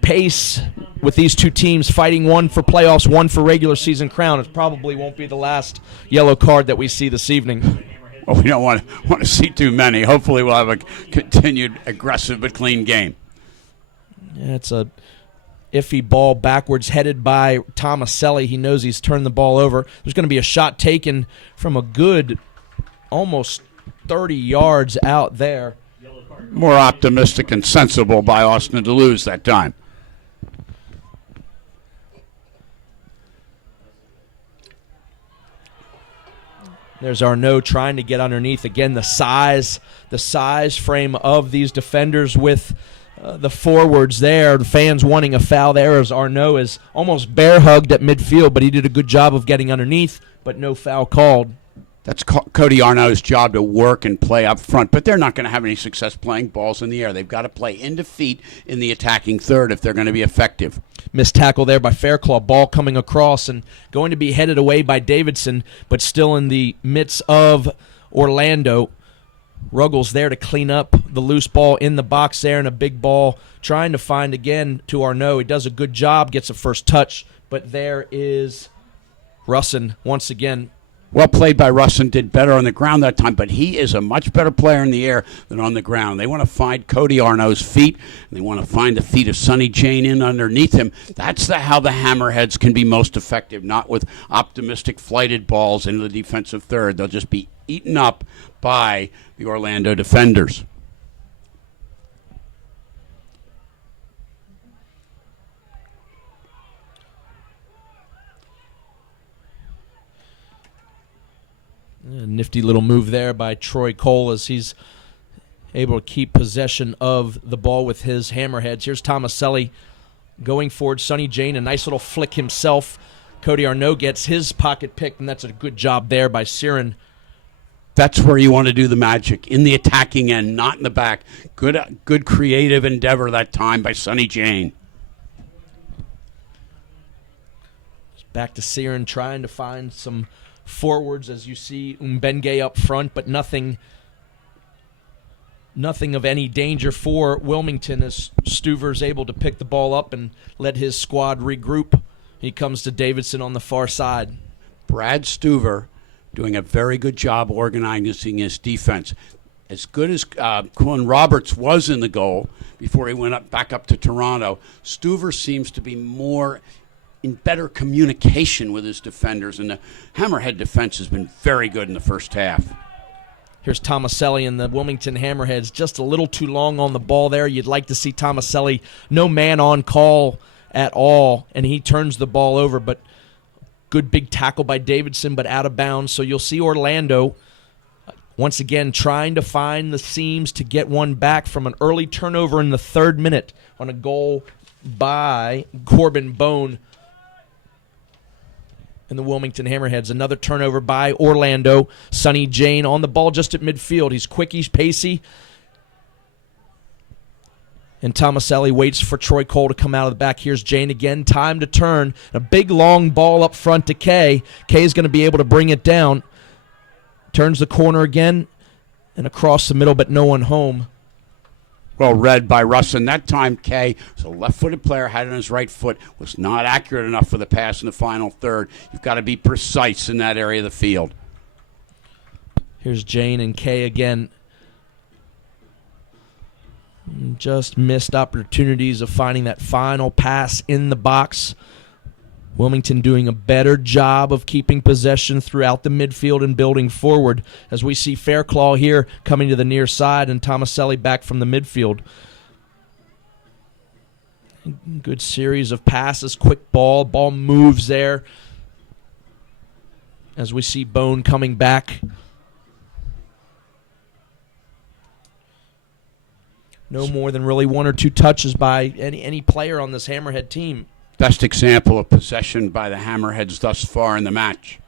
pace, with these two teams fighting, one for playoffs, one for regular season crown. It probably won't be the last yellow card that we see this evening. Well, we don't want to see too many. Hopefully we'll have a continued aggressive but clean game. Yeah, it's a iffy ball backwards headed by Tomaselli. He knows he's turned the ball over. There's going to be a shot taken from a good, almost 30 yards out there. More optimistic and sensible by Austin DeLuz that time. There's Arnaud trying to get underneath. Again, the size frame of these defenders with the forwards there. The fans wanting a foul there as Arnaud is almost bear-hugged at midfield, but he did a good job of getting underneath, but no foul called. That's Cody Arnaud's job to work and play up front, but they're not going to have any success playing balls in the air. They've got to play into feet in the attacking third if they're going to be effective. Missed tackle there by Fairclough. Ball coming across and going to be headed away by Davidson, but still in the midst of Orlando. Ruggles there to clean up the loose ball in the box there, and a big ball trying to find again to Arnaud. He does a good job, gets a first touch, but there is Russin once again. Well played by Russin, did better on the ground that time, but he is a much better player in the air than on the ground. They want to find Cody Arnaud's feet, and they want to find the feet of Sonny Jane in underneath him. That's how the Hammerheads can be most effective, not with optimistic flighted balls into the defensive third. They'll just be eaten up by the Orlando defenders. A nifty little move there by Troy Cole as he's able to keep possession of the ball with his Hammerheads. Here's Tomaselli going forward. Sonny Jane, a nice little flick himself. Cody Arnaud gets his pocket picked, and that's a good job there by Siren. That's where you want to do the magic, in the attacking end, not in the back. Good creative endeavor that time by Sonny Jane. Back to Siren trying to find some forwards as you see Mbenge up front, but nothing of any danger for Wilmington as Stuver's able to pick the ball up and let his squad regroup. He comes to Davidson on the far side. Brad Stuver doing a very good job organizing his defense. As good as Quinn Roberts was in the goal before he went back up to Toronto, Stuver seems to be more in better communication with his defenders, and the Hammerhead defense has been very good in the first half. Here's Tomaselli and the Wilmington Hammerheads just a little too long on the ball there. You'd like to see Tomaselli, no man on call at all, and he turns the ball over, but good big tackle by Davidson, but out of bounds. So you'll see Orlando once again trying to find the seams to get one back from an early turnover in the 3rd minute on a goal by Corbin Bone and the Wilmington Hammerheads. Another turnover by Orlando. Sonny Jane on the ball just at midfield. He's quick, he's pacey. And Tomaselli waits for Troy Cole to come out of the back. Here's Jane again. Time to turn. A big, long ball up front to Kay. Kay's going to be able to bring it down. Turns the corner again and across the middle, but no one home. Well read by Russin. That time, Kay was a left-footed player, had it on his right foot, was not accurate enough for the pass in the final third. You've got to be precise in that area of the field. Here's Jane and Kay again. Just missed opportunities of finding that final pass in the box. Wilmington doing a better job of keeping possession throughout the midfield and building forward as we see Fairclough here coming to the near side and Tomaselli back from the midfield. Good series of passes, quick ball. Ball moves there as we see Bone coming back. No more than really 1 or 2 touches by any player on this Hammerhead team. Best example of possession by the Hammerheads thus far in the match.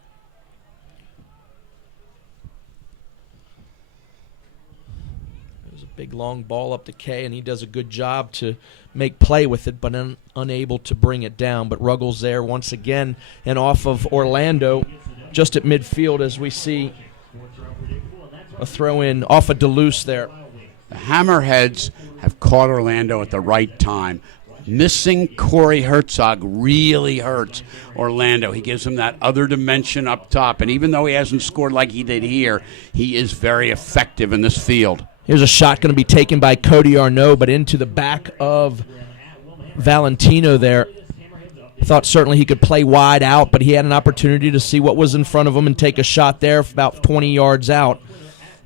There's a big long ball up to Kay, and he does a good job to make play with it, but unable to bring it down. But Ruggles there once again, and off of Orlando, just at midfield as we see a throw in off of DeLuz there. The Hammerheads have caught Orlando at the right time. Missing Corey Herzog really hurts Orlando. He gives him that other dimension up top, and even though he hasn't scored like he did here, he is very effective in this field. Here's a shot going to be taken by Cody Arnaud, but into the back of Valentino there. Thought certainly he could play wide out, but he had an opportunity to see what was in front of him and take a shot there about 20 yards out.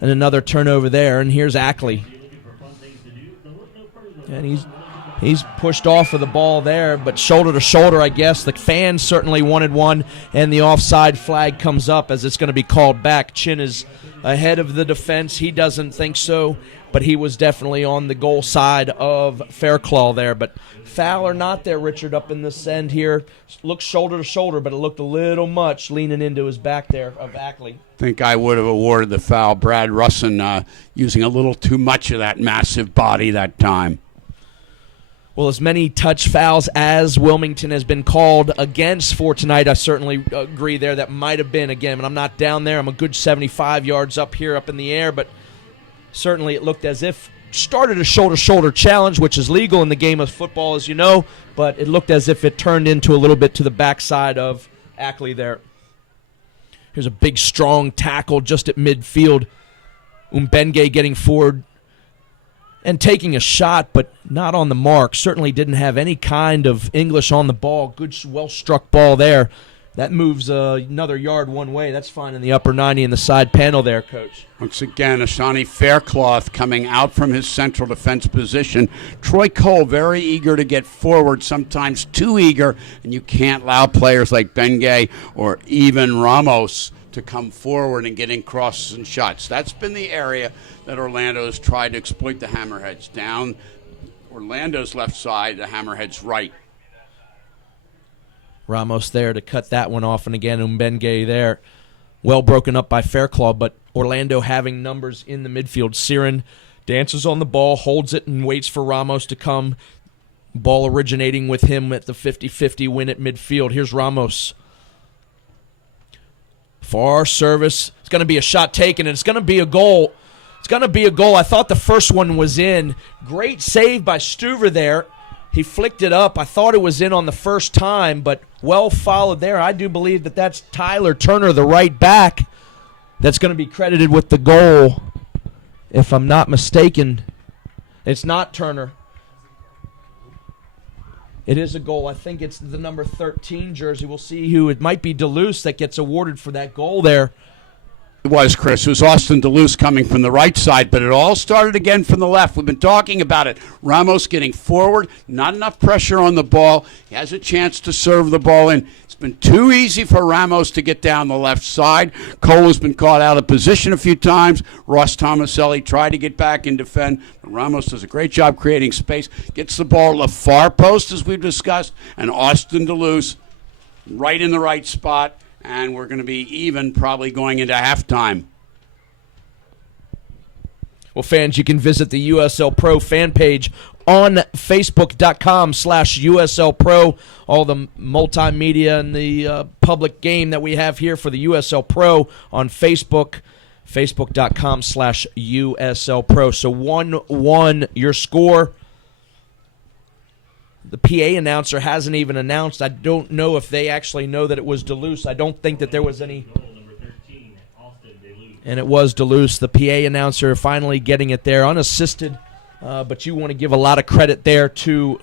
And another turnover there, and here's Ackley. And he's pushed off of the ball there, but shoulder to shoulder, I guess. The fans certainly wanted one, and the offside flag comes up as it's going to be called back. Chin is ahead of the defense. He doesn't think so, but he was definitely on the goal side of Fairclaw there. But foul or not there, Richard, up in this end here. Looks shoulder to shoulder, but it looked a little much leaning into his back there of Ackley. I think I would have awarded the foul. Brad Russin using a little too much of that massive body that time. Well, as many touch fouls as Wilmington has been called against for tonight, I certainly agree there. That might have been, again, and I'm not down there. I'm a good 75 yards up here, up in the air, but certainly it looked as if started a shoulder-to-shoulder challenge, which is legal in the game of football, as you know, but it looked as if it turned into a little bit to the backside of Ackley there. Here's a big, strong tackle just at midfield. Umbenge getting forward and taking a shot, but not on the mark. Certainly didn't have any kind of English on the ball. Good, well-struck ball there. That moves another yard one way. That's fine in the upper 90 in the side panel there, Coach. Once again, Ashani Faircloth coming out from his central defense position. Troy Cole very eager to get forward, sometimes too eager, and you can't allow players like Bengay or even Ramos to come forward and get in crosses and shots. That's been the area that Orlando has tried to exploit the Hammerheads. Down Orlando's left side, the Hammerheads right. Ramos there to cut that one off, and again, Umbenge there. Well broken up by Fairclaw, but Orlando having numbers in the midfield. Siren dances on the ball, holds it, and waits for Ramos to come. Ball originating with him at the 50-50 win at midfield. Here's Ramos. Far service. It's going to be a shot taken, and it's going to be a goal. It's going to be a goal. I thought the first one was in. Great save by Stuver there. He flicked it up. I thought it was in on the first time, but well followed there. I do believe that that's Tyler Turner, the right back, that's going to be credited with the goal. If I'm not mistaken, it's not Turner. It is a goal. I think it's the number 13 jersey. We'll see who. It might be Duluth that gets awarded for that goal there. It was, Chris. It was Austin Duluth coming from the right side, but it all started again from the left. We've been talking about it. Ramos getting forward, not enough pressure on the ball. He has a chance to serve the ball in. It's been too easy for Ramos to get down the left side. Cole has been caught out of position a few times. Ross Tomaselli tried to get back and defend, but Ramos does a great job creating space. Gets the ball to the far post, as we've discussed, and Austin Duluth right in the right spot. And we're going to be even probably going into halftime. Well, fans, you can visit the USL Pro fan page on Facebook.com/USL Pro. All the multimedia and the public game that we have here for the USL Pro on Facebook. Facebook.com/USL Pro. So 1-1 your score. The PA announcer hasn't even announced. I don't know if they actually know that it was Duluth. I don't think that there was any. And it was Duluth. The PA announcer finally getting it there, unassisted. But you want to give a lot of credit there to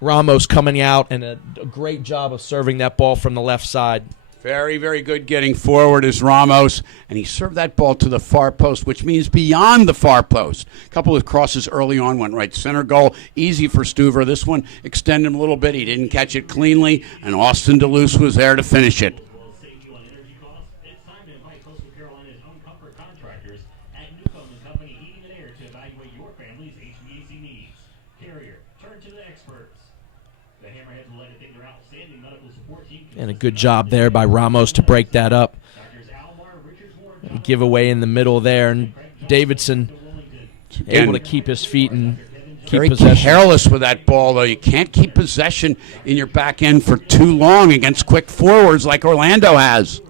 Ramos coming out and a great job of serving that ball from the left side. Very, very good getting forward is Ramos, and he served that ball to the far post, which means beyond the far post. A couple of crosses early on went right center goal. Easy for Stuver. This one extended him a little bit. He didn't catch it cleanly, and Austin Duluth was there to finish it. And a good job there by Ramos to break that up. And giveaway in the middle there. And Davidson able to keep his feet and keep very possession. Careless with that ball, though. You can't keep possession in your back end for too long against quick forwards like Orlando has.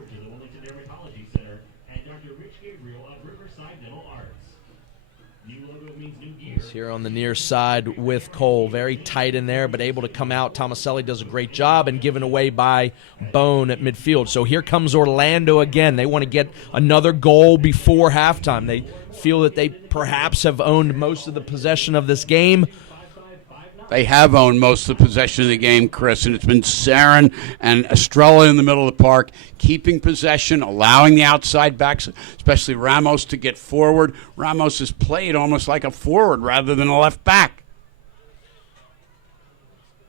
Here on the near side with Cole. Very tight in there, but able to come out. Tomaselli does a great job and given away by Bone at midfield. So here comes Orlando again. They want to get another goal before halftime. They feel that they perhaps have owned most of the possession of this game. They have owned most of the possession of the game, Chris, and it's been Sarin and Estrella in the middle of the park, keeping possession, allowing the outside backs, especially Ramos, to get forward. Ramos has played almost like a forward rather than a left back.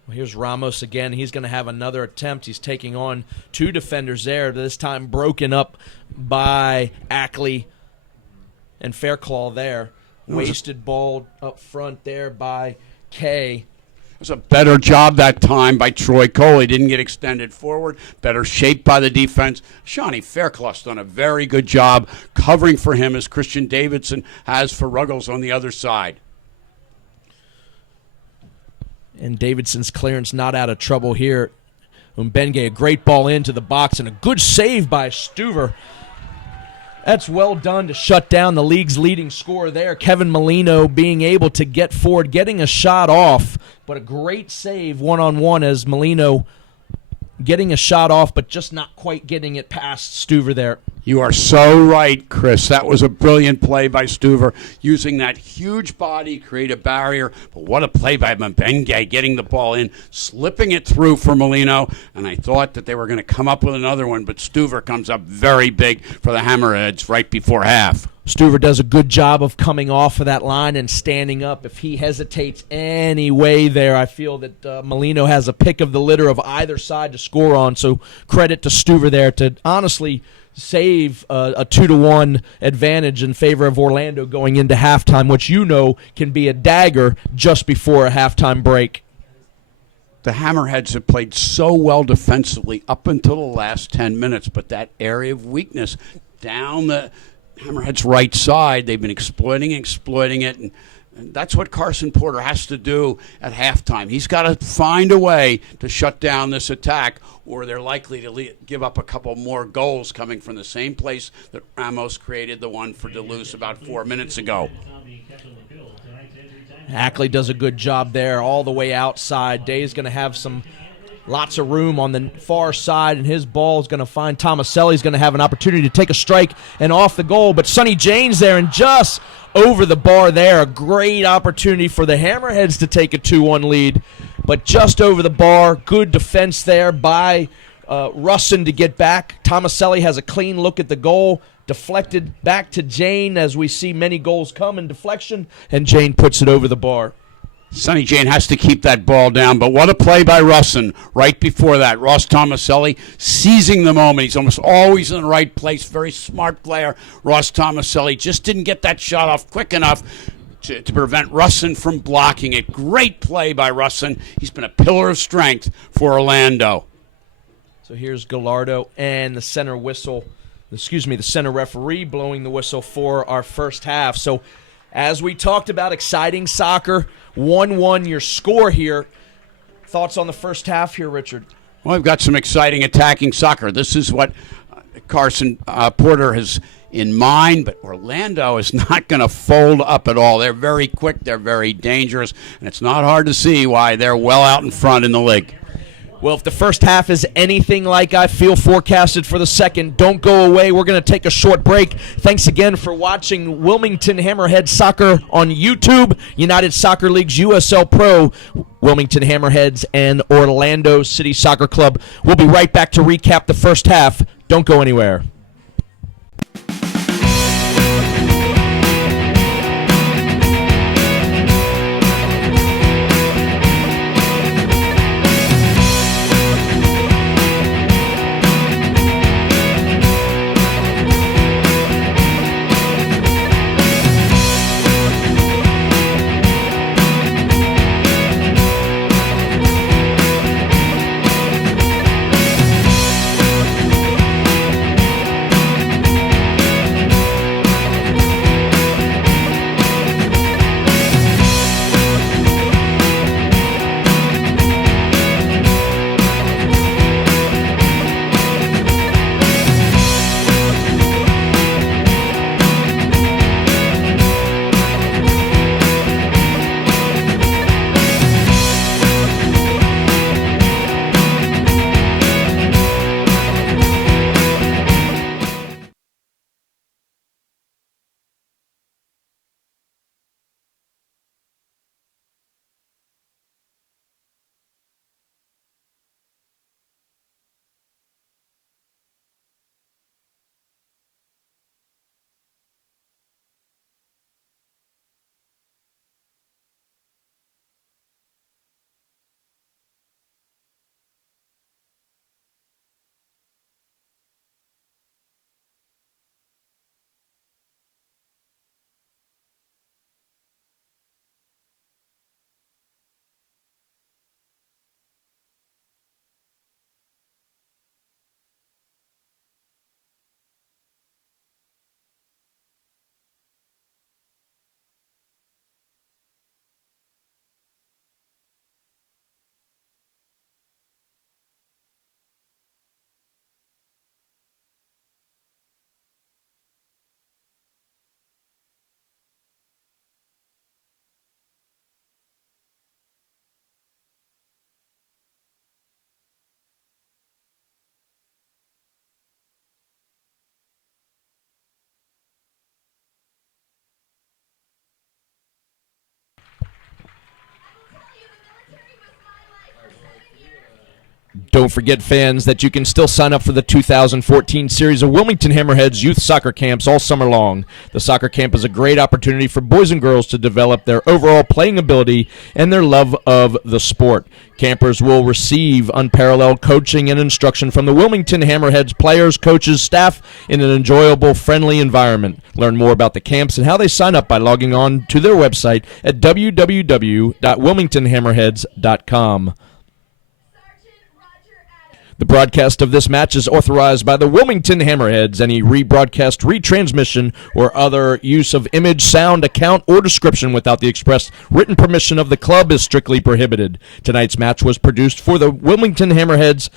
Well, here's Ramos again. He's going to have another attempt. He's taking on two defenders there, this time broken up by Ackley and Fairclaw there. Wasted ball up front there by Kay. It was a better job that time by Troy Cole. He didn't get extended forward. Better shape by the defense. Shawnee Fairclough's done a very good job covering for him as Christian Davidson has for Ruggles on the other side. And Davidson's clearance not out of trouble here. Mbenge, a great ball into the box and a good save by Stuver. That's well done to shut down the league's leading scorer there. Kevin Molino being able to get forward, getting a shot off, but a great save one-on-one as Molino getting a shot off, but just not quite getting it past Stuver there. You are so right, Chris. That was a brilliant play by Stuver, using that huge body to create a barrier. But what a play by Mbenge, getting the ball in, slipping it through for Molino. And I thought that they were going to come up with another one, but Stuver comes up very big for the Hammerheads right before half. Stuver does a good job of coming off of that line and standing up. If he hesitates any way there, I feel that Molino has a pick of the litter of either side to score on. So credit to Stuver there to honestly save a 2-1 advantage in favor of Orlando going into halftime, which you know can be a dagger just before a halftime break. The Hammerheads have played so well defensively up until the last 10 minutes, but that area of weakness down the Hammerheads' right side, they've been exploiting it, and that's what Carson Porter has to do at halftime. He's got to find a way to shut down this attack, or they're likely to give up a couple more goals coming from the same place that Ramos created the one for Duluth about 4 minutes ago. Ackley does a good job there all the way outside. Day's going to have lots of room on the far side, and his ball is going to find Tomaselli. He's going to have an opportunity to take a strike and off the goal, but Sonny Jane's there and just over the bar there. A great opportunity for the Hammerheads to take a 2-1 lead, but just over the bar. Good defense there by Russin to get back. Tomaselli has a clean look at the goal, deflected back to Jane as we see many goals come in deflection, and Jane puts it over the bar. Sonny Jane has to keep that ball down, but what a play by Russin right before that. Ross Tomaselli seizing the moment. He's almost always in the right place. Very smart player. Ross Tomaselli just didn't get that shot off quick enough to prevent Russin from blocking it. Great play by Russin. He's been a pillar of strength for Orlando. So here's Gallardo and the center referee blowing the whistle for our first half. So as we talked about, exciting soccer, 1-1 your score here. Thoughts on the first half here, Richard? Well, we've got some exciting attacking soccer. This is what Carson Porter has in mind, but Orlando is not going to fold up at all. They're very quick, they're very dangerous, and it's not hard to see why they're well out in front in the league. Well, if the first half is anything like I feel forecasted for the second, don't go away. We're going to take a short break. Thanks again for watching Wilmington Hammerhead Soccer on YouTube, United Soccer League's USL Pro, Wilmington Hammerheads, and Orlando City Soccer Club. We'll be right back to recap the first half. Don't go anywhere. Don't forget, fans, that you can still sign up for the 2014 series of Wilmington Hammerheads youth soccer camps all summer long. The soccer camp is a great opportunity for boys and girls to develop their overall playing ability and their love of the sport. Campers will receive unparalleled coaching and instruction from the Wilmington Hammerheads players, coaches, staff in an enjoyable, friendly environment. Learn more about the camps and how they sign up by logging on to their website at www.wilmingtonhammerheads.com. The broadcast of this match is authorized by the Wilmington Hammerheads. Any rebroadcast, retransmission, or other use of image, sound, account, or description without the express written permission of the club is strictly prohibited. Tonight's match was produced for the Wilmington Hammerheads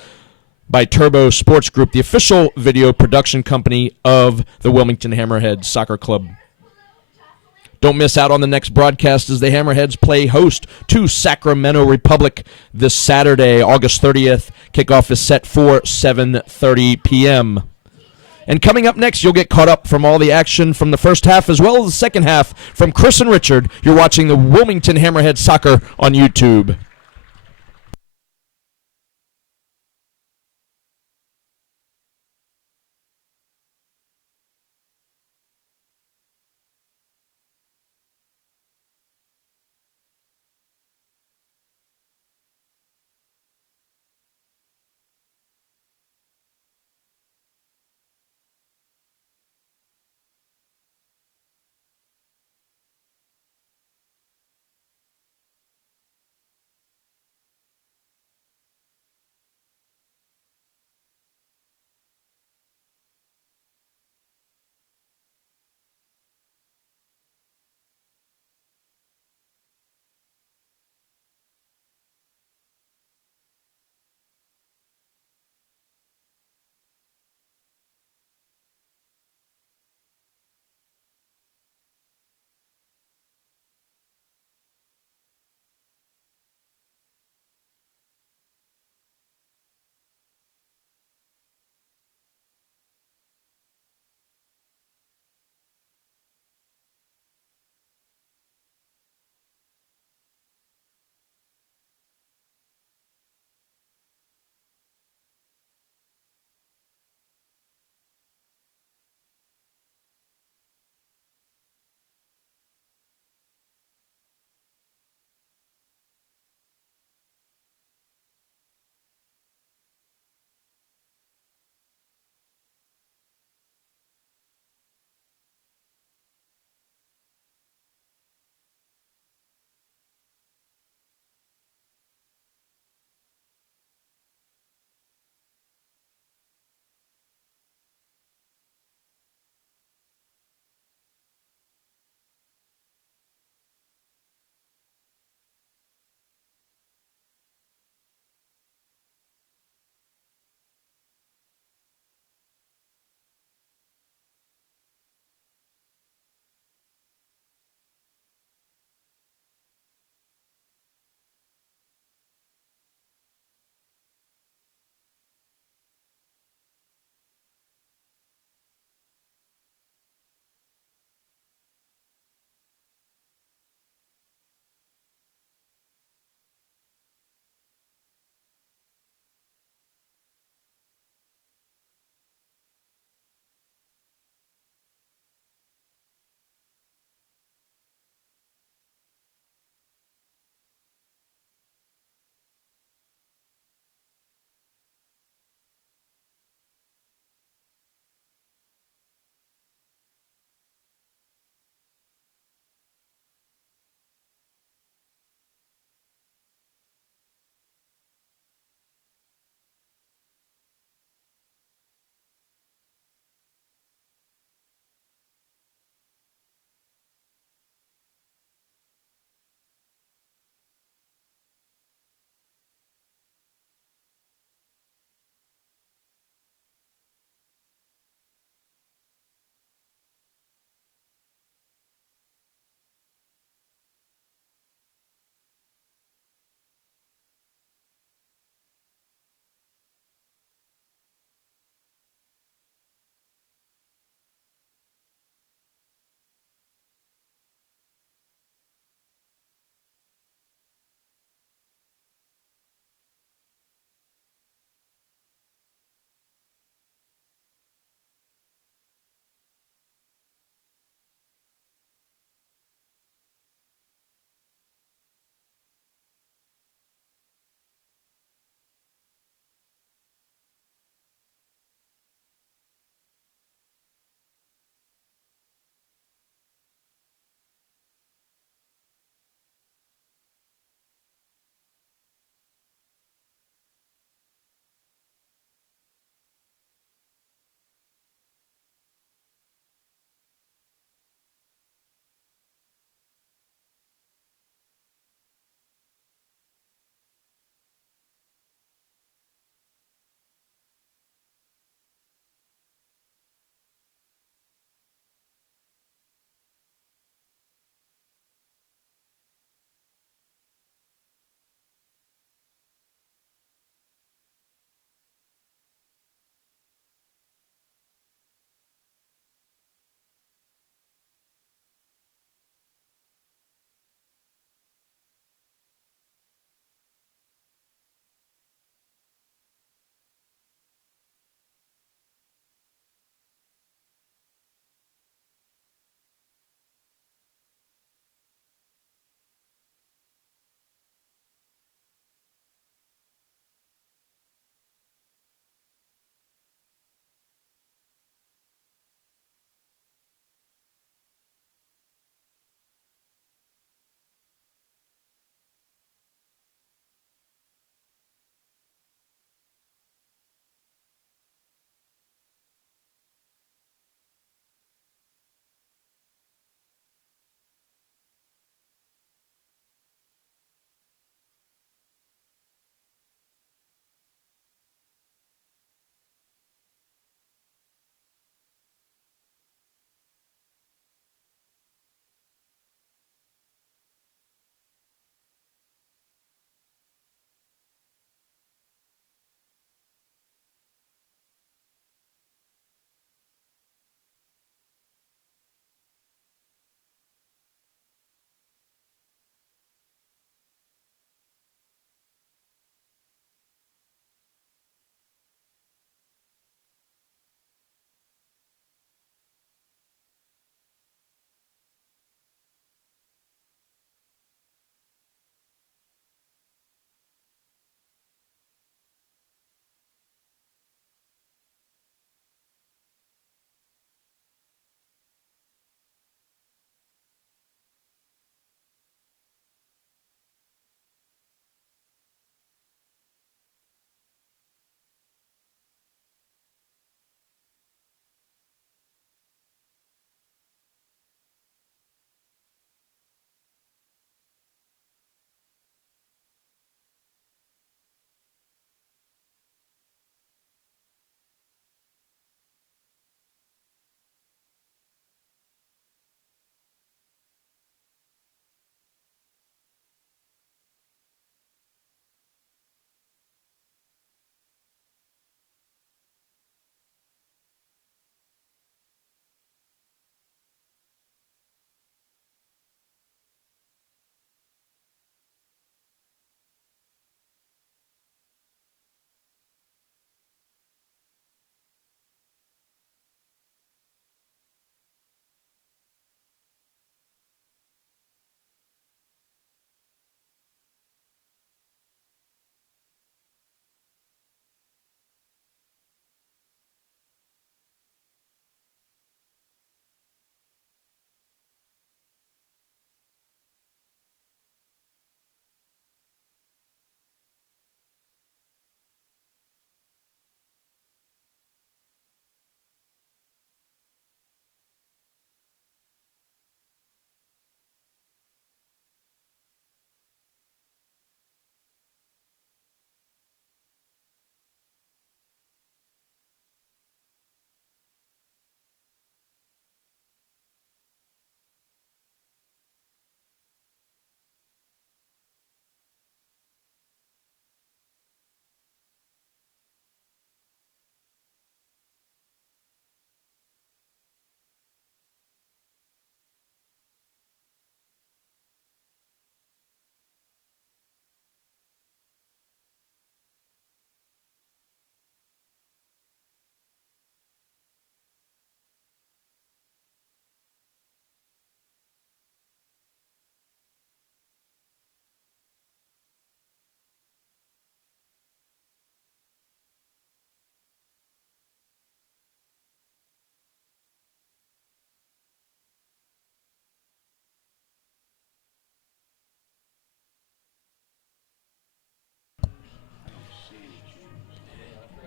by Turbo Sports Group, the official video production company of the Wilmington Hammerheads Soccer Club. Don't miss out on the next broadcast as the Hammerheads play host to Sacramento Republic this Saturday, August 30th. Kickoff is set for 7:30 p.m. And coming up next, you'll get caught up from all the action from the first half as well as the second half from Chris and Richard. You're watching the Wilmington Hammerheads Soccer on YouTube.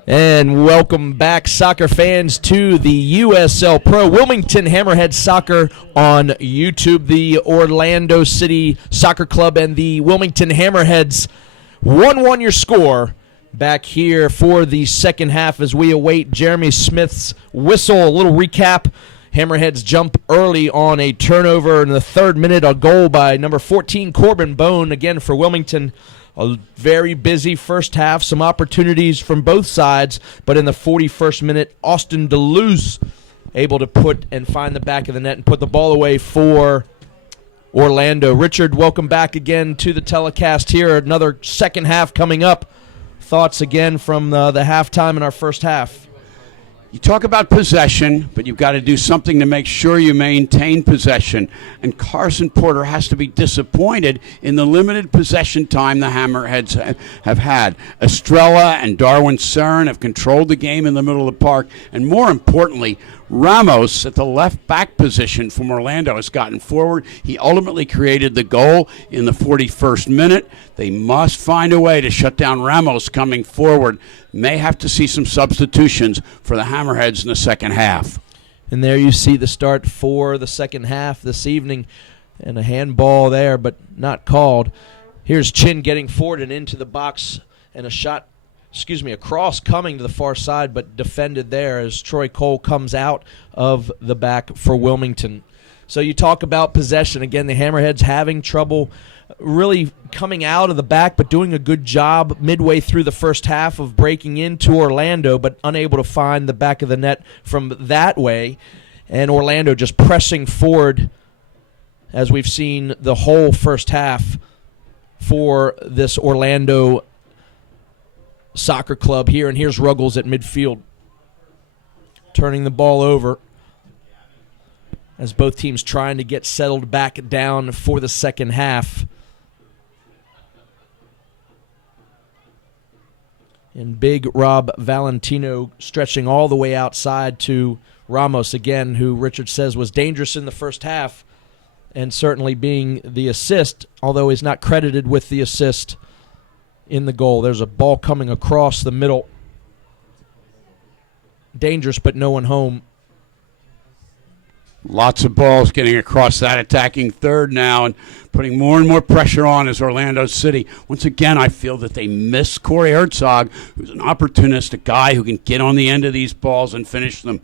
And welcome back, soccer fans, to the USL Pro Wilmington Hammerheads Soccer on YouTube. The Orlando City Soccer Club and the Wilmington Hammerheads 1-1 your score back here for the second half as we await Jeremy Smith's whistle. A little recap. Hammerheads jump early on a turnover in the 3rd minute, a goal by number 14, Corbin Bone, again for Wilmington. A very busy first half, some opportunities from both sides, but in the 41st minute, Austin DeLuz able to put and find the back of the net and put the ball away for Orlando. Richard, welcome back again to the telecast here. Another second half coming up. Thoughts again from the halftime in our first half? You talk about possession, but you've got to do something to make sure you maintain possession. And Carson Porter has to be disappointed in the limited possession time the Hammerheads have had. Estrella and Darwin Sarin have controlled the game in the middle of the park. And more importantly, Ramos at the left back position from Orlando has gotten forward. He ultimately created the goal in the 41st minute. They must find a way to shut down Ramos coming forward. May have to see some substitutions for the Hammerheads in the second half. And there you see the start for the second half this evening. And a handball there, but not called. Here's Chin getting forward and into the box, and a cross coming to the far side, but defended there as Troy Cole comes out of the back for Wilmington. So you talk about possession. Again, the Hammerheads having trouble really coming out of the back, but doing a good job midway through the first half of breaking into Orlando, but unable to find the back of the net from that way. And Orlando just pressing forward, as we've seen the whole first half for this Orlando Soccer Club here. And here's Ruggles at midfield, turning the ball over as both teams trying to get settled back down for the second half. And big Rob Valentino stretching all the way outside to Ramos again, who Richard says was dangerous in the first half and certainly being the assist, although he's not credited with the assist in the goal. There's a ball coming across the middle. Dangerous, but no one home. Lots of balls getting across that attacking third now and putting more and more pressure on as Orlando City. Once again, I feel that they miss Corey Herzog, who's an opportunistic guy who can get on the end of these balls and finish them.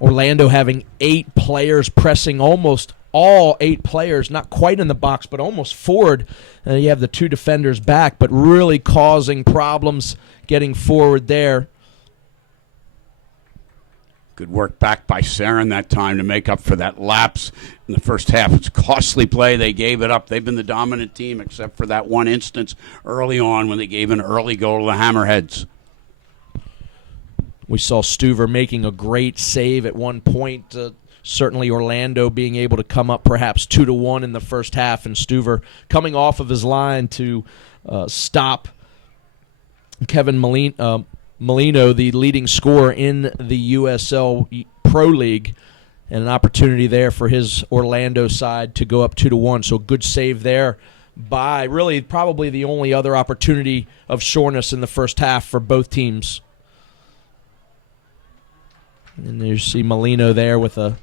Orlando having 8 players pressing, almost all 8 players, not quite in the box, but almost forward. You have the 2 defenders back, but really causing problems getting forward there. Good work back by Sarin that time to make up for that lapse in the first half. It's a costly play. They gave it up. They've been the dominant team except for that one instance early on when they gave an early goal to the Hammerheads. We saw Stuver making a great save at one point. Certainly Orlando being able to come up perhaps 2-1 in the first half, and Stuver coming off of his line to stop Kevin Molino, the leading scorer in the USL Pro League, and an opportunity there for his Orlando side to go up 2-1. So good save there by really probably the only other opportunity of sureness in the first half for both teams. And you see Molino there with a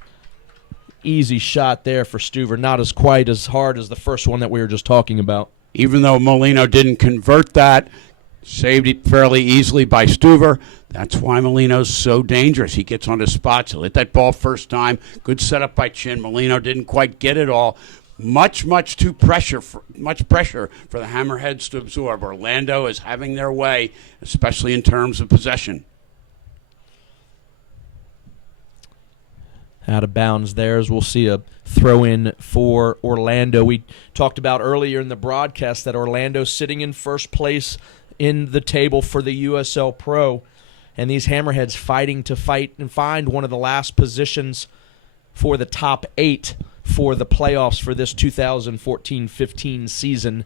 easy shot there for Stuver. Not as quite as hard as the first one that we were just talking about. Even though Molino didn't convert that, saved it fairly easily by Stuver. That's why Molino's so dangerous. He gets onto spots. He'll hit that ball first time. Good setup by Chin. Molino didn't quite get it all. Much pressure for the Hammerheads to absorb. Orlando is having their way, especially in terms of possession. Out of bounds there, as we'll see a throw-in for Orlando. We talked about earlier in the broadcast that Orlando's sitting in first place in the table for the USL Pro, and these Hammerheads fighting to fight and find one of the last positions for the top 8 for the playoffs for this 2014-15 season.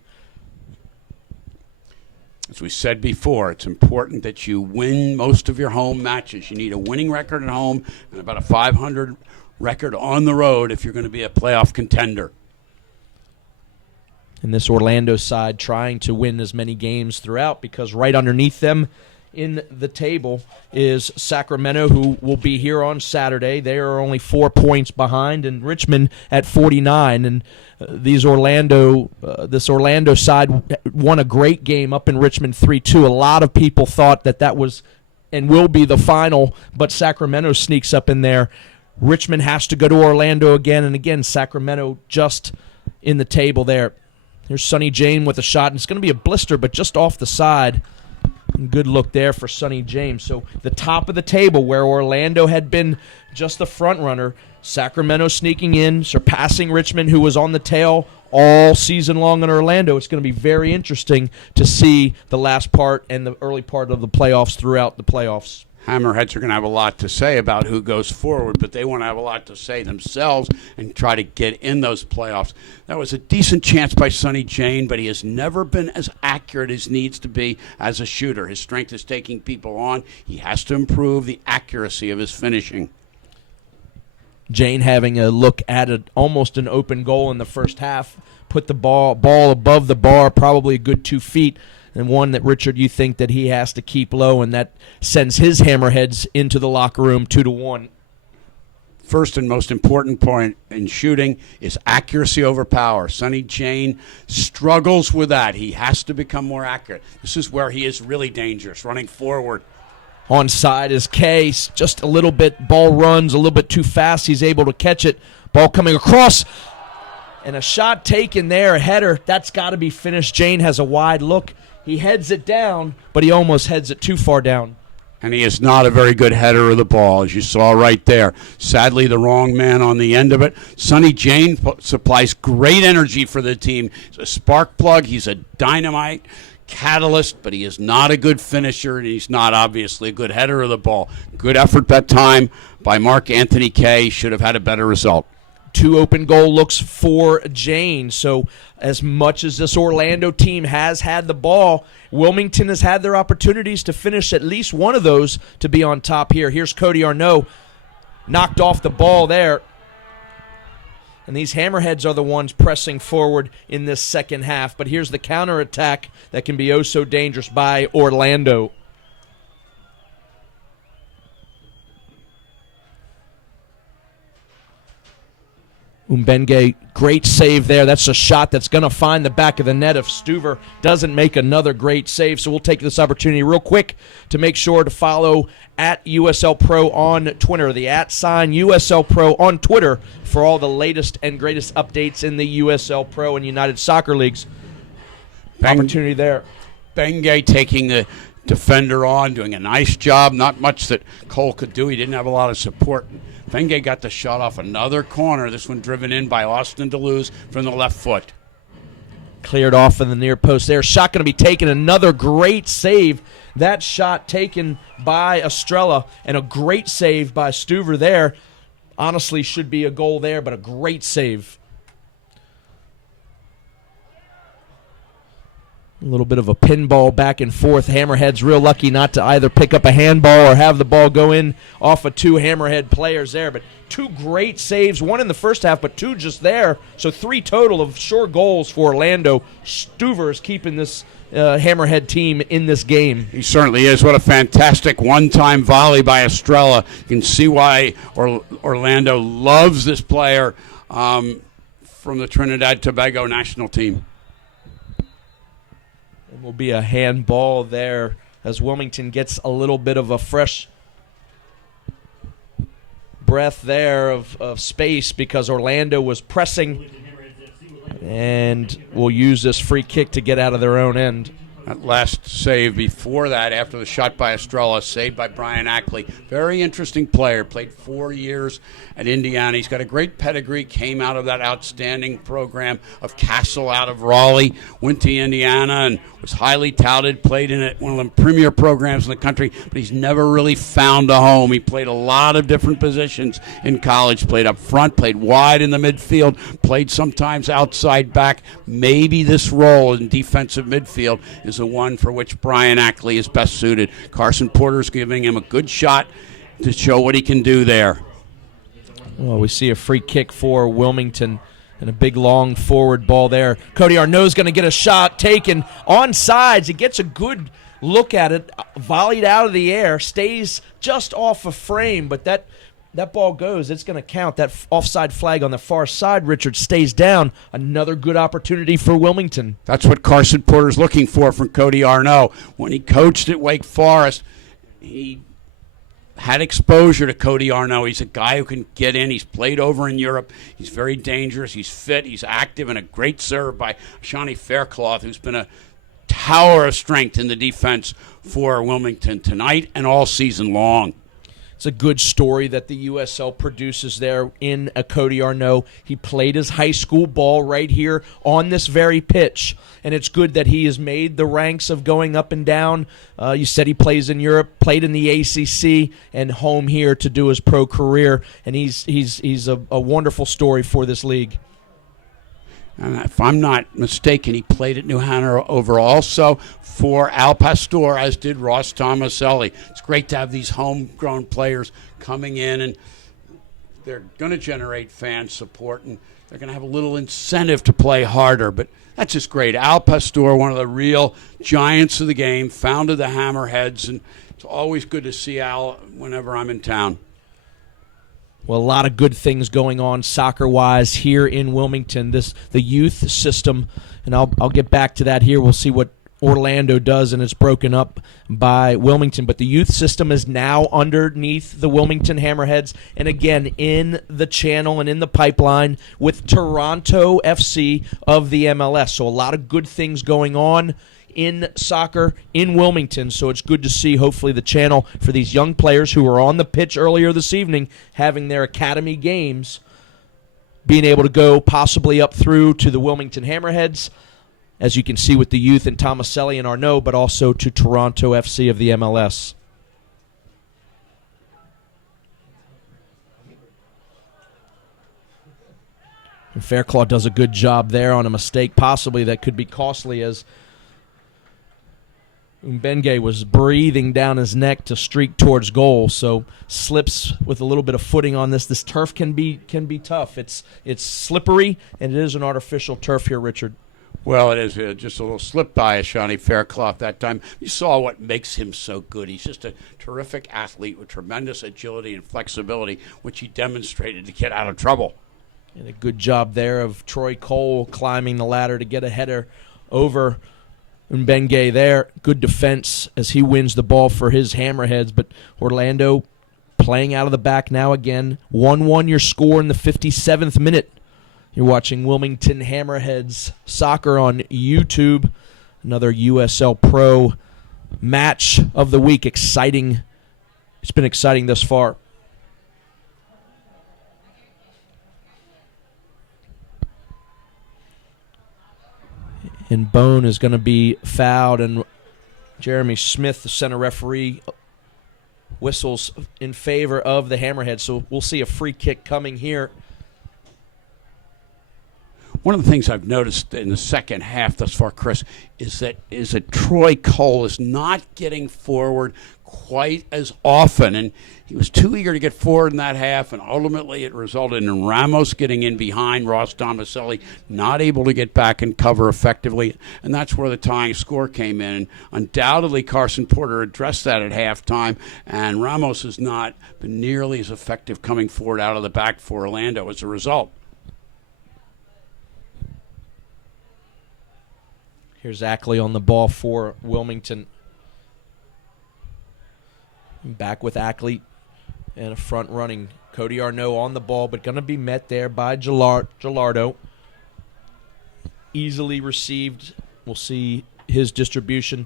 As we said before, it's important that you win most of your home matches. You need a winning record at home and about a .500 record on the road if you're going to be a playoff contender. And this Orlando side trying to win as many games throughout, because right underneath them in the table is Sacramento, who will be here on Saturday. They are only 4 points behind, and Richmond at 49. And this Orlando side won a great game up in Richmond 3-2. A lot of people thought that was and will be the final, but Sacramento sneaks up in there. Richmond has to go to Orlando again, and again, Sacramento just in the table there. Here's Sonny James with a shot, and it's going to be a blister, but just off the side. Good look there for Sonny James. So the top of the table, where Orlando had been just the front runner, Sacramento sneaking in, surpassing Richmond, who was on the tail all season long in Orlando. It's going to be very interesting to see the last part and the early part of the playoffs throughout the playoffs. Hammerheads are going to have a lot to say about who goes forward, but they want to have a lot to say themselves and try to get in those playoffs. That was a decent chance by Sonny Jane, but he has never been as accurate as needs to be as a shooter. His strength is taking people on. He has to improve the accuracy of his finishing. Jane having a look at almost an open goal in the first half, put the ball above the bar, probably a good 2 feet. And one that, Richard, you think that he has to keep low, and that sends his Hammerheads into the locker room 2-1. First and most important point in shooting is accuracy over power. Sonny Jane struggles with that. He has to become more accurate. This is where he is really dangerous, running forward. Onside is Case. Just a little bit, ball runs a little bit too fast. He's able to catch it. Ball coming across. And a shot taken there, a header. That's got to be finished. Jane has a wide look. He heads it down, but he almost heads it too far down. And he is not a very good header of the ball, as you saw right there. Sadly, the wrong man on the end of it. Sonny Jane supplies great energy for the team. He's a spark plug. He's a dynamite catalyst, but he is not a good finisher, and he's not obviously a good header of the ball. Good effort that time by Mark Anthony Kay. Should have had a better result. 2 open goal looks for Jane. So as much as this Orlando team has had the ball, Wilmington has had their opportunities to finish at least one of those to be on top here. Here's Cody Arnaud, knocked off the ball there. And these Hammerheads are the ones pressing forward in this second half. But here's the counterattack that can be oh so dangerous by Orlando. Umbenge, great save there. That's a shot that's going to find the back of the net if Stuver doesn't make another great save. So we'll take this opportunity real quick to make sure to follow at USL Pro on Twitter, the @ USL Pro on Twitter, for all the latest and greatest updates in the USL Pro and United Soccer Leagues. Opportunity there. Bengay taking the defender on, doing a nice job. Not much that Cole could do. He didn't have a lot of support. Bengay got the shot off another corner. This one driven in by Austin Deleuze from the left foot. Cleared off in the near post there. Shot going to be taken. Another great save. That shot taken by Estrella, and a great save by Stuver there. Honestly, should be a goal there, but a great save. A little bit of a pinball back and forth. Hammerhead's real lucky not to either pick up a handball or have the ball go in off of 2 Hammerhead players there. But 2 great saves, 1 in the first half, but 2 just there. So 3 total of sure goals for Orlando. Stuver is keeping this Hammerhead team in this game. He certainly is. What a fantastic one-time volley by Estrella. You can see why Orlando loves this player from the Trinidad Tobago national team. And will be a handball there as Wilmington gets a little bit of a fresh breath there of space, because Orlando was pressing, and will use this free kick to get out of their own end. That last save before that, after the shot by Estrella, saved by Brian Ackley. Very interesting player. Played 4 years at Indiana. He's got a great pedigree. Came out of that outstanding program of Castle out of Raleigh. Went to Indiana and was highly touted. Played in one of the premier programs in the country, but he's never really found a home. He played a lot of different positions in college. Played up front, played wide in the midfield, played sometimes outside back. Maybe this role in defensive midfield is the one for which Brian Ackley is best suited. Carson Porter's giving him a good shot to show what he can do there. Well, we see a free kick for Wilmington And a big, long forward ball there. Cody Arnaud's going to get a shot taken on sides. He gets a good look at it, volleyed out of the air, stays just off a frame, but that ball goes. It's going to count. That offside flag on the far side, Richard, stays down. Another good opportunity for Wilmington. That's what Carson Porter's looking for from Cody Arnaud. When he coached at Wake Forest, he had exposure to Cody Arnaud. He's a guy who can get in. He's played over in Europe. He's very dangerous. He's fit. He's active, and a great serve by Shawnee Faircloth, who's been a tower of strength in the defense for Wilmington tonight and all season long. It's a good story that the USL produces there in a Cody Arnaud. He played his high school ball right here on this very pitch, and it's good that he has made the ranks of going up and down. You said he plays in Europe, played in the ACC, and home here to do his pro career, and he's a wonderful story for this league. And if I'm not mistaken, he played at New Hanover also for Al Pastor, as did Ross Tomaselli. It's great to have these homegrown players coming in, and they're going to generate fan support, and they're going to have a little incentive to play harder. But that's just great. Al Pastor, one of the real giants of the game, founded the Hammerheads, and it's always good to see Al whenever I'm in town. Well, a lot of good things going on soccer-wise here in Wilmington. The youth system, and I'll get back to that here. We'll see what Orlando does, and it's broken up by Wilmington. But the youth system is now underneath the Wilmington Hammerheads, and again in the channel and in the pipeline with Toronto FC of the MLS. So a lot of good things going on in soccer in Wilmington, so it's good to see hopefully the channel for these young players who were on the pitch earlier this evening having their academy games, being able to go possibly up through to the Wilmington Hammerheads, as you can see with the youth and Tomaselli and Arnaud, but also to Toronto FC of the MLS. And Faircloth does a good job there on a mistake possibly that could be costly, as Mbenge was breathing down his neck to streak towards goal, so slips with a little bit of footing on this. This turf can be tough. It's slippery, and it is an artificial turf here, Richard. Well, it is just a little slip by a Shawnee Faircloth that time. You saw what makes him so good. He's just a terrific athlete with tremendous agility and flexibility, which he demonstrated to get out of trouble. And a good job there of Troy Cole climbing the ladder to get a header over Mbenge there. Good defense as he wins the ball for his Hammerheads, but Orlando playing out of the back now again. 1-1 your score in the 57th minute. You're watching Wilmington Hammerheads soccer on YouTube. Another USL Pro match of the week. Exciting. It's been exciting thus far. And Bone is going to be fouled, and Jeremy Smith, the center referee, whistles in favor of the Hammerheads. So we'll see a free kick coming here. One of the things I've noticed in the second half thus far, Chris, is that Troy Cole is not getting forward quite as often, and he was too eager to get forward in that half, and ultimately it resulted in Ramos getting in behind Ross Tomaselli, not able to get back and cover effectively, and that's where the tying score came in. And undoubtedly Carson Porter addressed that at halftime, and Ramos has not been nearly as effective coming forward out of the back for Orlando as a result. Here's Ackley on the ball for Wilmington. Back with Ackley and a front running. Cody Arnaud on the ball, but going to be met there by Gilardo. Easily received. We'll see his distribution.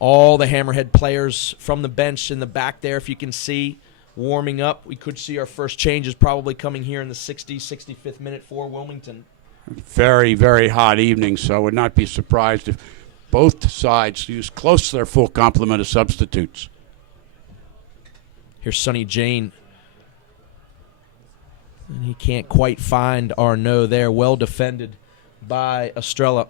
All the Hammerhead players from the bench in the back there, if you can see, warming up. We could see our first changes probably coming here in the 65th minute for Wilmington. Very, very hot evening, so I would not be surprised if both sides use close to their full complement of substitutes. Here's Sonny Jane. And he can't quite find Arnaud there. Well defended by Estrella.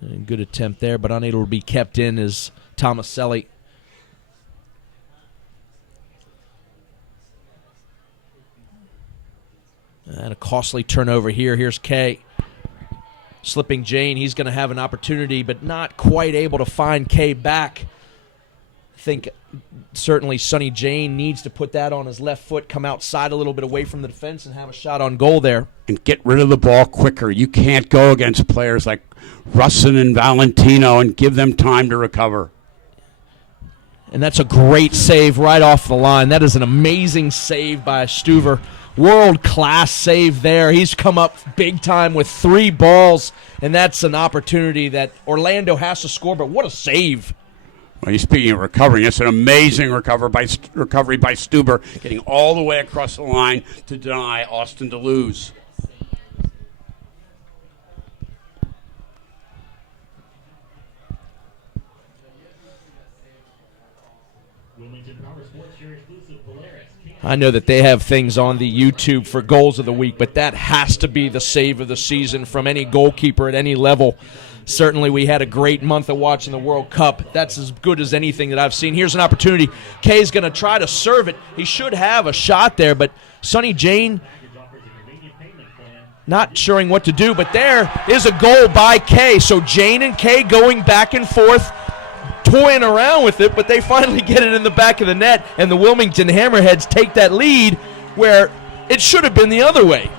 And good attempt there, but unable to be kept in is Tomaselli. And a costly turnover here. Here's Kay. Slipping Jane. He's going to have an opportunity, but not quite able to find Kay back. I think certainly Sonny Jane needs to put that on his left foot, come outside a little bit away from the defense, and have a shot on goal there. And get rid of the ball quicker. You can't go against players like Russin and Valentino and give them time to recover. And that's a great save right off the line. That is an amazing save by Stuver. World-class save there. He's come up big time with 3 balls, and that's an opportunity that Orlando has to score, but what a save. Well, you're speaking of recovering. It's an amazing recovery by Stuber, getting all the way across the line to deny Austin to lose. Wilmington Power Sports, your exclusive Polaris. I know that they have things on the YouTube for goals of the week, but that has to be the save of the season from any goalkeeper at any level. Certainly we had a great month of watching the World Cup. That's as good as anything that I've seen. Here's an opportunity. Kay's going to try to serve it. He should have a shot there, but Sonny Jane not sure what to do, but there is a goal by Kay. So Jane and Kay going back and forth, toying around with it, but they finally get it in the back of the net, and the Wilmington Hammerheads take that lead where it should have been the other way.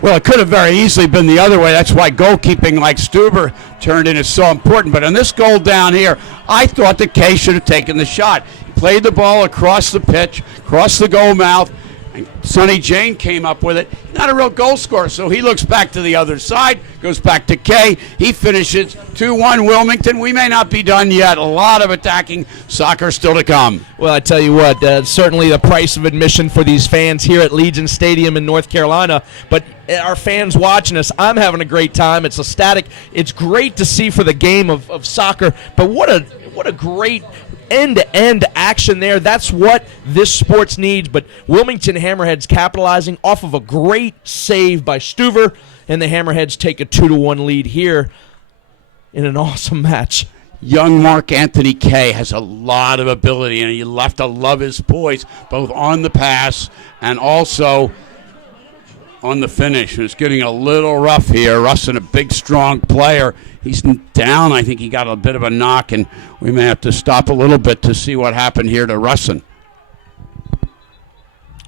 Well, it could have very easily been the other way. That's why goalkeeping like Stuber turned in is so important. But on this goal down here, I thought that Kay should have taken the shot. He played the ball across the pitch, across the goal mouth, and Sonny Jane came up with it. Not a real goal scorer, so he looks back to the other side, goes back to Kay. He finishes 2-1 Wilmington. We may not be done yet. A lot of attacking soccer still to come. Well, I tell you what, certainly the price of admission for these fans here at Legion Stadium in North Carolina, but our fans watching us, I'm having a great time. It's ecstatic. It's great to see for the game of soccer, but what a great end-to-end action there. That's what this sports needs, but Wilmington Hammerheads capitalizing off of a great save by Stuver, and the Hammerheads take a 2-1 lead here in an awesome match. Young Mark Anthony Kay has a lot of ability, and you have to love his poise, both on the pass and also on the finish. It's getting a little rough here. Russin, a big, strong player. He's down. I think he got a bit of a knock, and we may have to stop a little bit to see what happened here to Russin.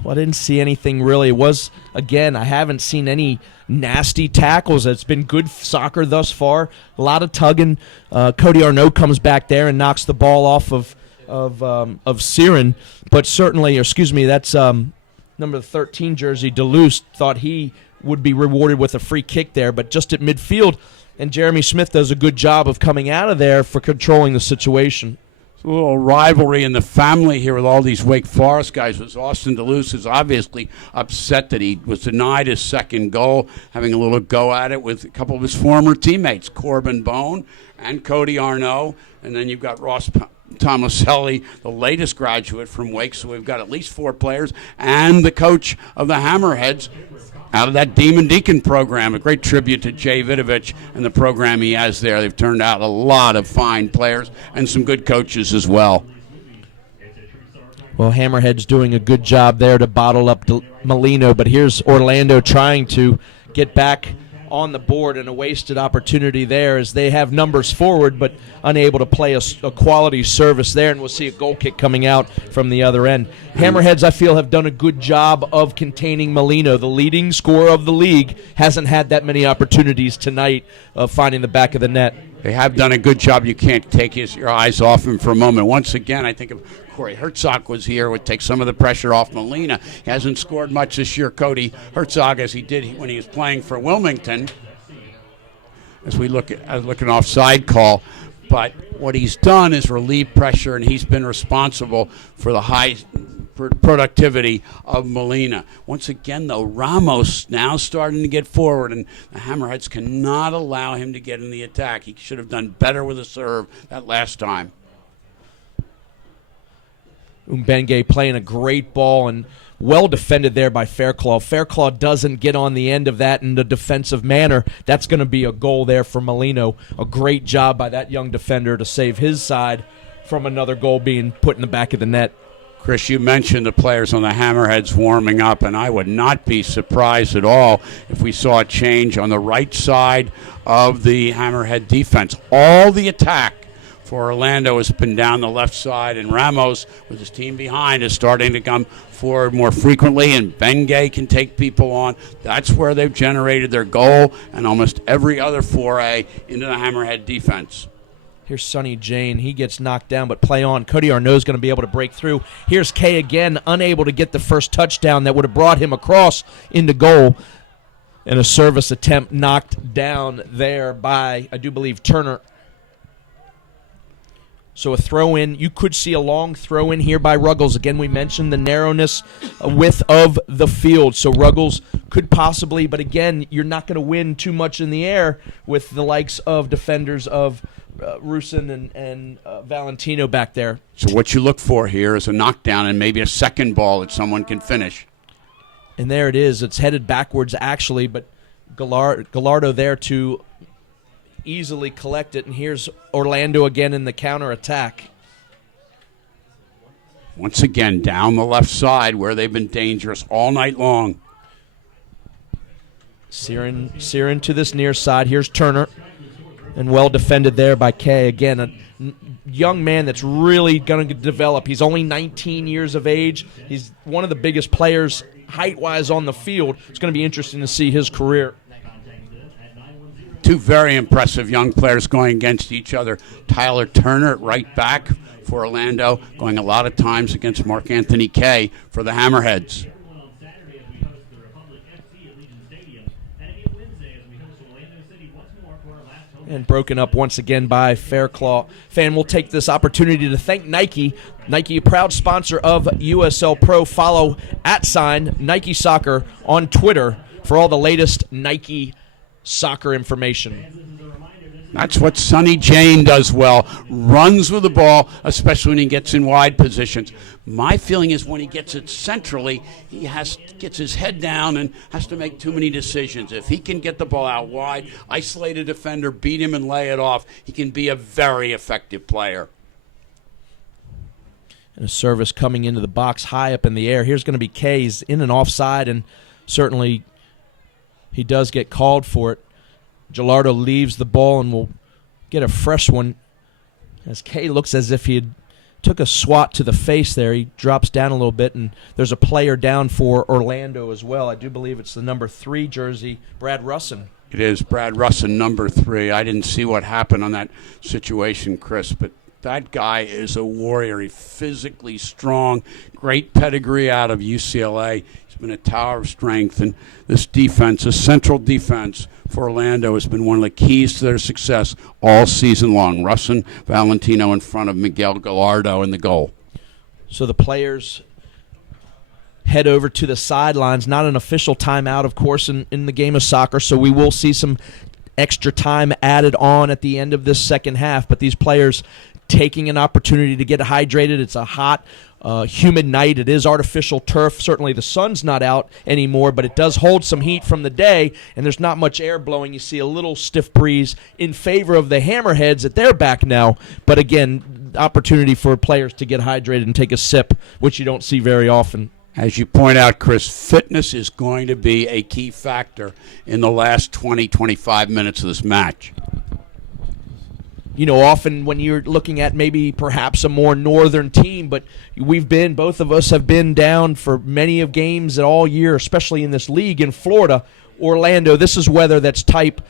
Well, I didn't see anything really. It was, again, I haven't seen any nasty tackles. It's been good soccer thus far. A lot of tugging. Cody Arnaud comes back there and knocks the ball off of Siren. But certainly, that's number 13 jersey, Duluth, thought he would be rewarded with a free kick there. But just at midfield, and Jeremy Smith does a good job of coming out of there for controlling the situation. A little rivalry in the family here with all these Wake Forest guys. Was Austin Duluth is obviously upset that he was denied his second goal, having a little go at it with a couple of his former teammates, Corbin Bone and Cody Arnaud. And then you've got Ross Tomaselli, the latest graduate from Wake. So we've got at least 4 players and the coach of the Hammerheads out of that Demon Deacon program. A great tribute to Jay Vidovich and the program he has there. They've turned out a lot of fine players and some good coaches as well. Well, Hammerhead's doing a good job there to bottle up Molino, but here's Orlando trying to get back on the board, and a wasted opportunity there as they have numbers forward but unable to play a quality service there, and we'll see a goal kick coming out from the other end. Hammerheads, I feel, have done a good job of containing Molino. The leading scorer of the league hasn't had that many opportunities tonight of finding the back of the net. They have done a good job. You can't take your eyes off him for a moment. Once again, I think if Corey Herzog was here, would take some of the pressure off Molina. He hasn't scored much this year, Cody Herzog, as he did when he was playing for Wilmington, as we look at an offside call. But what he's done is relieve pressure, and he's been responsible for the high productivity of Molina. Once again, though, Ramos now starting to get forward, and the Hammerheads cannot allow him to get in the attack. He should have done better with a serve that last time. Umbenge playing a great ball and well defended there by Fairclaw. Fairclaw doesn't get on the end of that in a defensive manner. That's going to be a goal there for Molino. A great job by that young defender to save his side from another goal being put in the back of the net. Chris, you mentioned the players on the Hammerheads warming up, and I would not be surprised at all if we saw a change on the right side of the Hammerhead defense. All the attack for Orlando has been down the left side, and Ramos, with his team behind, is starting to come forward more frequently, and Bengay can take people on. That's where they've generated their goal and almost every other foray into the Hammerhead defense. Here's Sonny Jane. He gets knocked down, but play on. Cody Arnault is going to be able to break through. Here's Kay again, unable to get the first touchdown that would have brought him across into goal. And a service attempt knocked down there by, I do believe, Turner. So a throw-in. You could see a long throw-in here by Ruggles. Again, we mentioned the narrowness, width of the field. So Ruggles could possibly, but again, you're not going to win too much in the air with the likes of defenders of Rusin and Valentino back there. So what you look for here is a knockdown and maybe a second ball that someone can finish. And there it is. It's headed backwards, actually, but Gallardo there to easily collect it. And here's Orlando again in the counterattack. Once again, down the left side where they've been dangerous all night long. Siren to this near side. Here's Turner. And well defended there by Kay. Again, a young man that's really going to develop. He's only 19 years of age. He's one of the biggest players height-wise on the field. It's going to be interesting to see his career. Two very impressive young players going against each other. Tyler Turner at right back for Orlando, going a lot of times against Mark Anthony Kay for the Hammerheads. And broken up once again by Fairclaw. Fan will take this opportunity to thank Nike. Nike, a proud sponsor of USL Pro. Follow @Nike Soccer on Twitter for all the latest Nike soccer information. That's what Sonny Jane does well. Runs with the ball, especially when he gets in wide positions. My feeling is when he gets it centrally, he gets his head down and has to make too many decisions. If he can get the ball out wide, isolate a defender, beat him and lay it off, he can be a very effective player. And a service coming into the box high up in the air. Here's going to be Kay's in and offside, and certainly he does get called for it. Gallardo leaves the ball and will get a fresh one as Kay looks as if he had took a swat to the face there. He drops down a little bit, and there's a player down for Orlando as well. I do believe it's the number 3 jersey, Brad Russin. It is Brad Russin, number 3. I didn't see what happened on that situation, Chris, but that guy is a warrior. He's physically strong, great pedigree out of UCLA. He's been a tower of strength, and this defense, this central defense for Orlando, has been one of the keys to their success all season long. Russin, Valentino in front of Miguel Gallardo in the goal. So the players head over to the sidelines. Not an official timeout, of course, in the game of soccer, so we will see some extra time added on at the end of this second half, but these players taking an opportunity to get hydrated. It's a hot, humid night. It is artificial turf. Certainly the sun's not out anymore, but it does hold some heat from the day, and there's not much air blowing. You see a little stiff breeze in favor of the Hammerheads at their back now, but again, opportunity for players to get hydrated and take a sip, which you don't see very often. As you point out, Chris, fitness is going to be a key factor in the last 20, 25 minutes of this match. You know, often when you're looking at maybe perhaps a more northern team, but both of us have been down for many of games all year, especially in this league in Florida. Orlando, this is weather that's type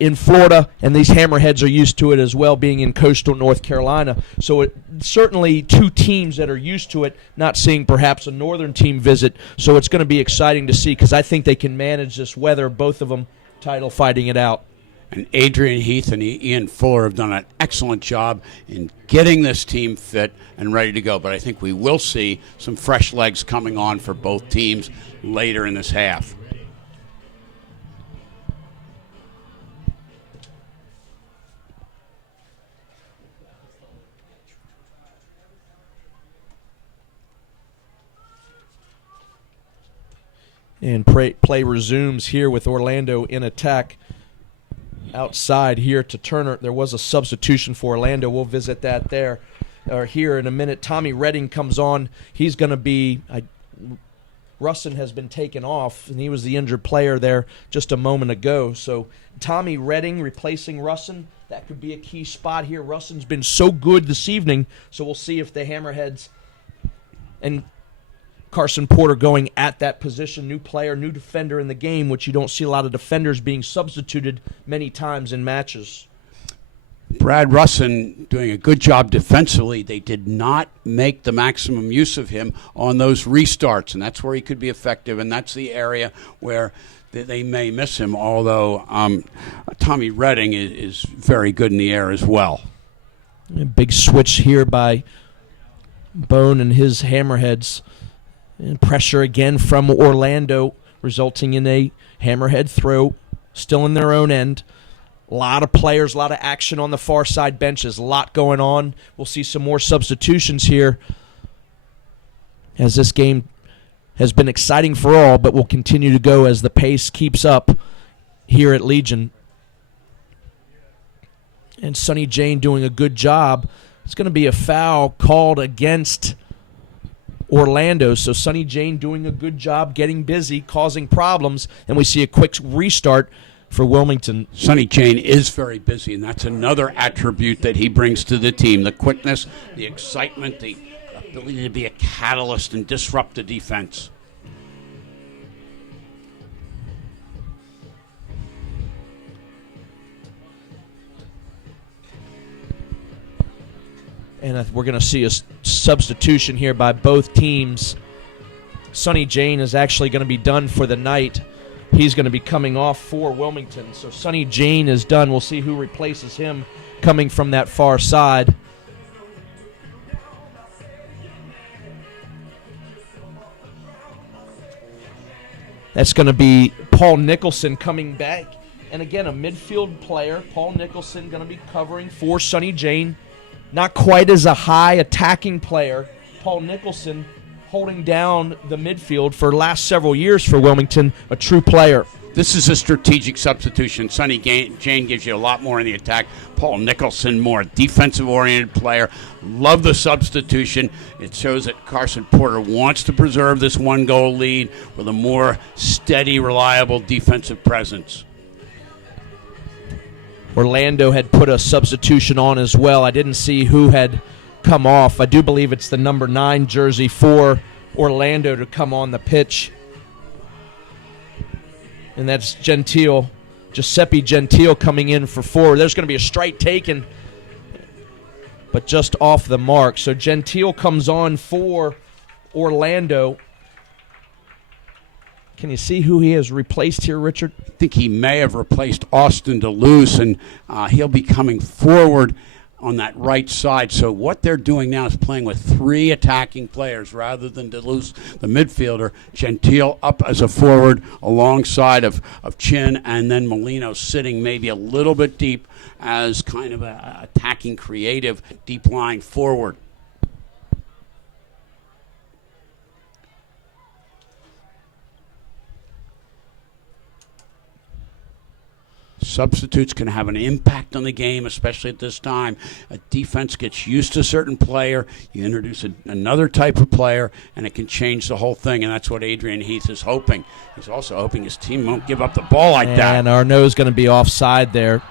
in Florida, and these Hammerheads are used to it as well, being in coastal North Carolina. So certainly two teams that are used to it, not seeing perhaps a northern team visit. So it's going to be exciting to see because I think they can manage this weather, both of them title fighting it out. And Adrian Heath and Ian Fuller have done an excellent job in getting this team fit and ready to go. But I think we will see some fresh legs coming on for both teams later in this half. And play resumes here with Orlando in attack. Outside here to Turner. There was a substitution for Orlando. We'll visit that there. or here in a minute. Tommy Redding comes on. He's going to be Russin has been taken off, and he was the injured player there just a moment ago. So Tommy Redding replacing Russin, that could be a key spot here. Russin's been so good this evening, so we'll see if the Hammerheads and Carson Porter going at that position. New player, new defender in the game, which you don't see a lot of defenders being substituted many times in matches. Brad Russin doing a good job defensively. They did not make the maximum use of him on those restarts, and that's where he could be effective, and that's the area where they may miss him, although Tommy Redding is very good in the air as well. A big switch here by Bone and his Hammerheads. And pressure again from Orlando, resulting in a Hammerhead throw, still in their own end. A lot of players, a lot of action on the far side benches, a lot going on. We'll see some more substitutions here as this game has been exciting for all, but will continue to go as the pace keeps up here at Legion. And Sonny Jane doing a good job. It's going to be a foul called against Orlando, so Sonny Jane doing a good job, getting busy, causing problems, and we see a quick restart for Wilmington. Sonny Jane is very busy, and that's another attribute that he brings to the team, the quickness, the excitement, the ability to be a catalyst and disrupt the defense. And we're going to see a substitution here by both teams. Sonny Jane is actually going to be done for the night. He's going to be coming off for Wilmington. So Sonny Jane is done. We'll see who replaces him coming from that far side. That's going to be Paul Nicholson coming back. And again, a midfield player. Paul Nicholson going to be covering for Sonny Jane. Not quite as a high attacking player. Paul Nicholson holding down the midfield for the last several years for Wilmington, a true player. This is a strategic substitution. Sonny Jane gives you a lot more in the attack. Paul Nicholson, more defensive-oriented player. Love the substitution. It shows that Carson Porter wants to preserve this one-goal lead with a more steady, reliable defensive presence. Orlando had put a substitution on as well. I didn't see who had come off. I do believe it's the number 9 jersey for Orlando to come on the pitch. And that's Giuseppe Gentile coming in for 4. There's going to be a strike taken, but just off the mark. So Gentile comes on for Orlando. Can you see who he has replaced here, Richard? I think he may have replaced Austin DeLuce, and he'll be coming forward on that right side. So what they're doing now is playing with 3 attacking players rather than DeLuce, the midfielder. Gentile up as a forward alongside of Chin, and then Molino sitting maybe a little bit deep as kind of a attacking, creative, deep line forward. Substitutes can have an impact on the game, especially at this time. A defense gets used to a certain player. You introduce another type of player, and it can change the whole thing, and that's what Adrian Heath is hoping. He's also hoping his team won't give up the ball like that. And Arnaud's going to be offside there.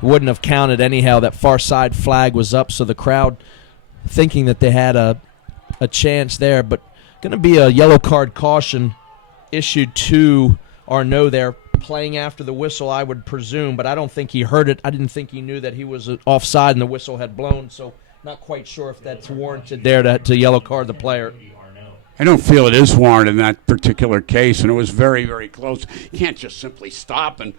Wouldn't have counted anyhow. That far side flag was up, so the crowd thinking that they had a chance there. But going to be a yellow card caution issued to Arnaud there. Playing after the whistle, I would presume, but I don't think he heard it. I didn't think he knew that he was offside and the whistle had blown, so not quite sure if that's warranted there to yellow card the player. I don't feel it is warranted in that particular case, and it was very, very close. You can't just simply stop and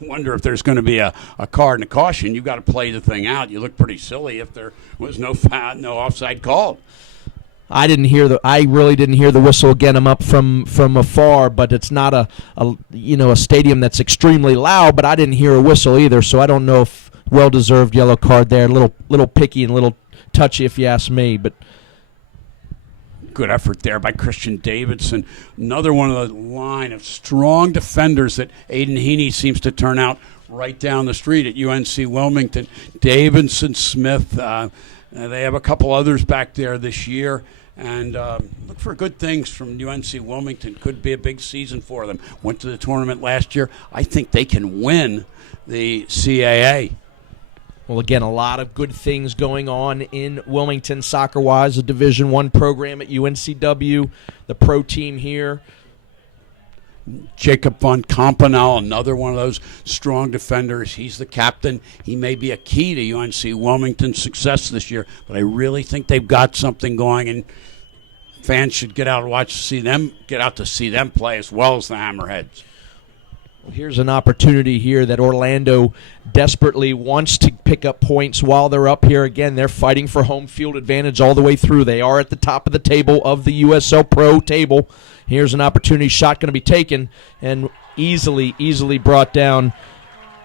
wonder if there's going to be a card and a caution. You've got to play the thing out. You look pretty silly if there was no offside called. I really didn't hear the whistle get him up from afar, but it's not a stadium that's extremely loud. But I didn't hear a whistle either, so I don't know if well-deserved yellow card there. Little picky and little touchy, if you ask me. But good effort there by Christian Davidson. Another one of the line of strong defenders that Aiden Heaney seems to turn out right down the street at UNC Wilmington. Davidson, Smith. They have a couple others back there this year. And look for good things from UNC Wilmington. Could be a big season for them. Went to the tournament last year. I think they can win the CAA. Well, again, a lot of good things going on in Wilmington soccer-wise. A Division I program at UNCW, the pro team here. Jacob von Campanel, another one of those strong defenders. He's the captain. He may be a key to UNC Wilmington's success this year, but I really think they've got something going, and fans should get out and to see them play as well as the Hammerheads. Well, here's an opportunity here that Orlando desperately wants to pick up points while they're up here. Again, they're fighting for home field advantage all the way through. They are at the top of the table of the USL Pro table. Here's an opportunity shot going to be taken and easily brought down.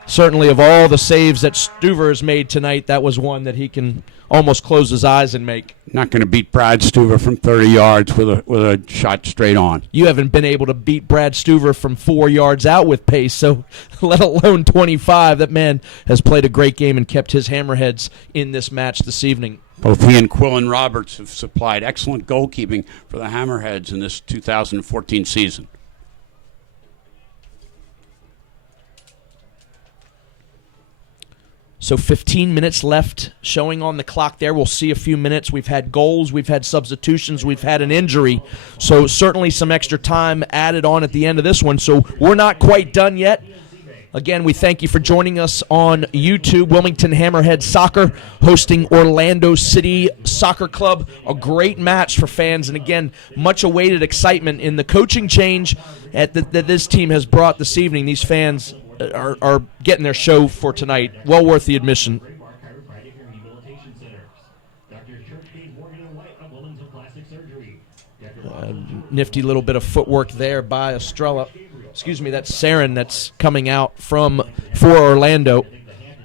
Certainly of all the saves that Stuver has made tonight, that was one that he can almost close his eyes and make. Not going to beat Brad Stuver from 30 yards with a shot straight on. You haven't been able to beat Brad Stuver from 4 yards out with pace, so let alone 25. That man has played a great game and kept his Hammerheads in this match this evening. Both he and Quillen Roberts have supplied excellent goalkeeping for the Hammerheads in this 2014 season. So 15 minutes left showing on the clock there. We'll see a few minutes. We've had goals, we've had substitutions, we've had an injury. So certainly some extra time added on at the end of this one. So we're not quite done yet. Again, we thank you for joining us on YouTube. Wilmington Hammerheads Soccer hosting Orlando City Soccer Club. A great match for fans, and again, much awaited excitement in the coaching change that this team has brought this evening. These fans are getting their show for tonight. Well worth the admission. Nifty little bit of footwork there by Estrella. Excuse me, that's Saren that's coming out for Orlando.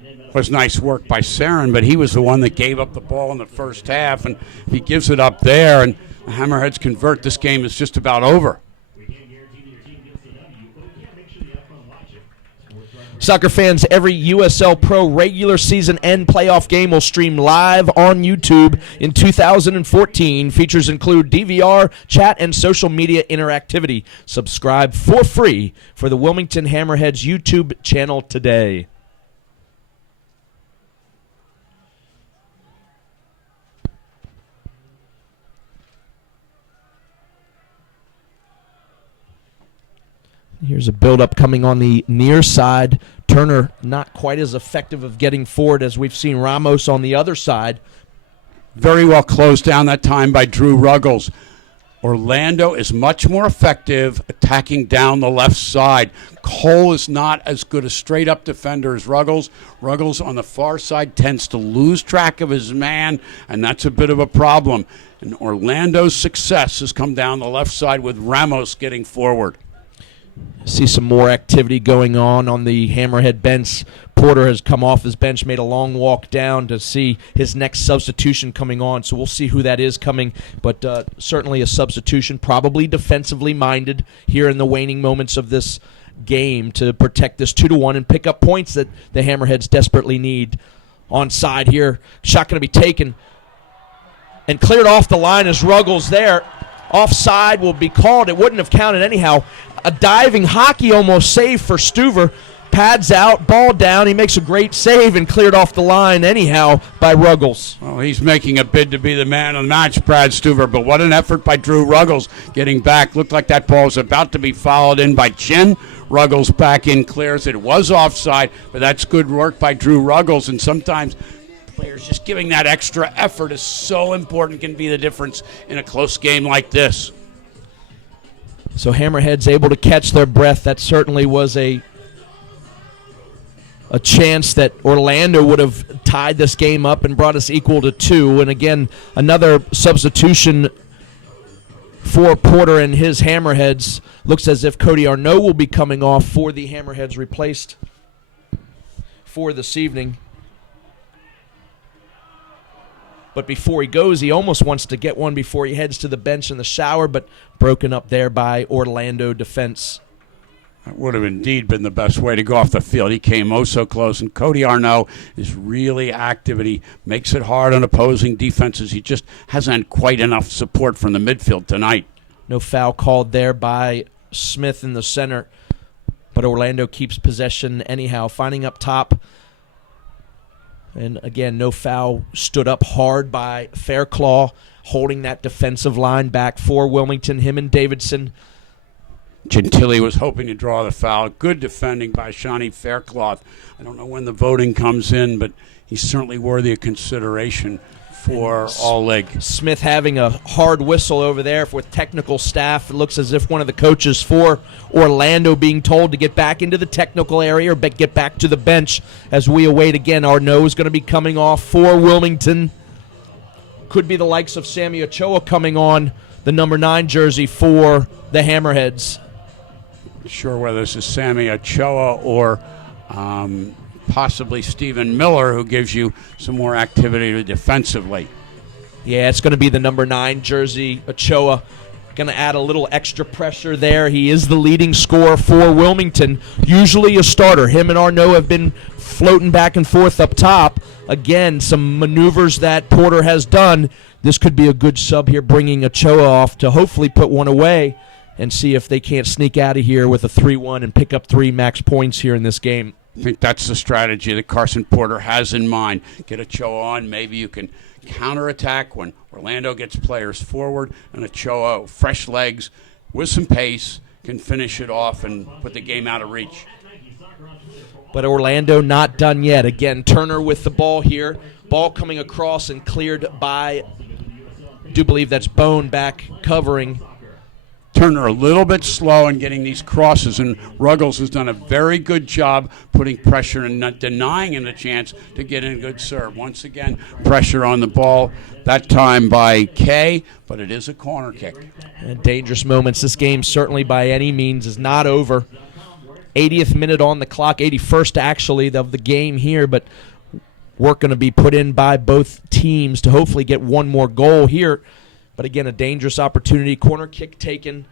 It was nice work by Saren, but he was the one that gave up the ball in the first half, and if he gives it up there and the Hammerheads convert, this game is just about over. Soccer fans, every USL Pro regular season and playoff game will stream live on YouTube in 2014. Features include DVR, chat, and social media interactivity. Subscribe for free for the Wilmington Hammerheads YouTube channel today. Here's a build-up coming on the near side. Turner not quite as effective of getting forward as we've seen Ramos on the other side. Very well closed down that time by Drew Ruggles. Orlando is much more effective attacking down the left side. Cole is not as good a straight-up defender as Ruggles. Ruggles on the far side tends to lose track of his man, and that's a bit of a problem. And Orlando's success has come down the left side with Ramos getting forward. See some more activity going on the Hammerhead bench. Porter has come off his bench, made a long walk down to see his next substitution coming on. So we'll see who that is coming, but certainly a substitution, probably defensively minded here in the waning moments of this game to protect this 2-1 and pick up points that the Hammerheads desperately need. Onside here, shot going to be taken and cleared off the line as Ruggles there. Offside will be called. It wouldn't have counted anyhow. A diving hockey almost save for Stuver. Pads out, ball down. He makes a great save and cleared off the line anyhow by Ruggles. Well, he's making a bid to be the man of the match, Brad Stuver, but what an effort by Drew Ruggles getting back. Looked like that ball was about to be fouled in by Chin. Ruggles back in, clears it. It was offside, but that's good work by Drew Ruggles, and sometimes players just giving that extra effort is so important, can be the difference in a close game like this. So Hammerhead's able to catch their breath. That certainly was a chance that Orlando would have tied this game up and brought us equal to 2. And again, another substitution for Porter and his Hammerheads. Looks as if Cody Arnaud will be coming off for the Hammerheads replaced for this evening. But before he goes, he almost wants to get one before he heads to the bench in the shower, but broken up there by Orlando defense. That would have indeed been the best way to go off the field. He came oh so close, and Cody Arnault is really active, and he makes it hard on opposing defenses. He just hasn't quite enough support from the midfield tonight. No foul called there by Smith in the center, but Orlando keeps possession anyhow, finding up top. And again, no foul stood up hard by Fairclough, holding that defensive line back for Wilmington, him and Davidson. Gentili was hoping to draw the foul. Good defending by Shawnee Fairclough. I don't know when the voting comes in, but he's certainly worthy of consideration for all league. Smith having a hard whistle over there with technical staff. It looks as if one of the coaches for Orlando being told to get back into the technical area or get back to the bench as we await again. Arnault is going to be coming off for Wilmington. Could be the likes of Sammy Ochoa coming on the number 9 jersey for the Hammerheads. Sure whether this is Sammy Ochoa or possibly Stephen Miller, who gives you some more activity defensively. Yeah, it's going to be the number 9 jersey, Ochoa. Going to add a little extra pressure there. He is the leading scorer for Wilmington, usually a starter. Him and Arnault have been floating back and forth up top. Again, some maneuvers that Porter has done. This could be a good sub here, bringing Ochoa off to hopefully put one away and see if they can't sneak out of here with a 3-1 and pick up 3 max points here in this game. I think that's the strategy that Carson Porter has in mind. Get Ochoa on. Maybe you can counterattack when Orlando gets players forward, and Ochoa, fresh legs with some pace, can finish it off and put the game out of reach. But Orlando not done yet. Again, Turner with the ball here. Ball coming across and cleared by, I do believe that's Bone back covering. Turner a little bit slow in getting these crosses, and Ruggles has done a very good job putting pressure and not denying him the chance to get in a good serve. Once again, pressure on the ball, that time by Kay, but it is a corner kick. And dangerous moments. This game certainly by any means is not over. 80th minute on the clock, 81st actually of the game here, but work going to be put in by both teams to hopefully get one more goal here. But again, a dangerous opportunity. Corner kick taken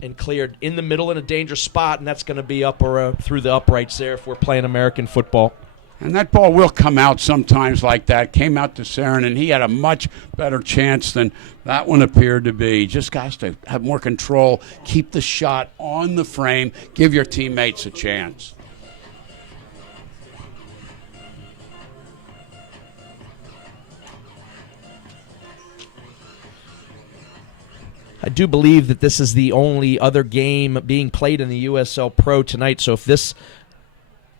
and cleared in the middle in a dangerous spot, and that's going to be up or through the uprights there if we're playing American football. And that ball will come out sometimes like that. Came out to Sarin, and he had a much better chance than that one appeared to be. Just has to have more control, keep the shot on the frame, give your teammates a chance. I do believe that this is the only other game being played in the USL Pro tonight, so if this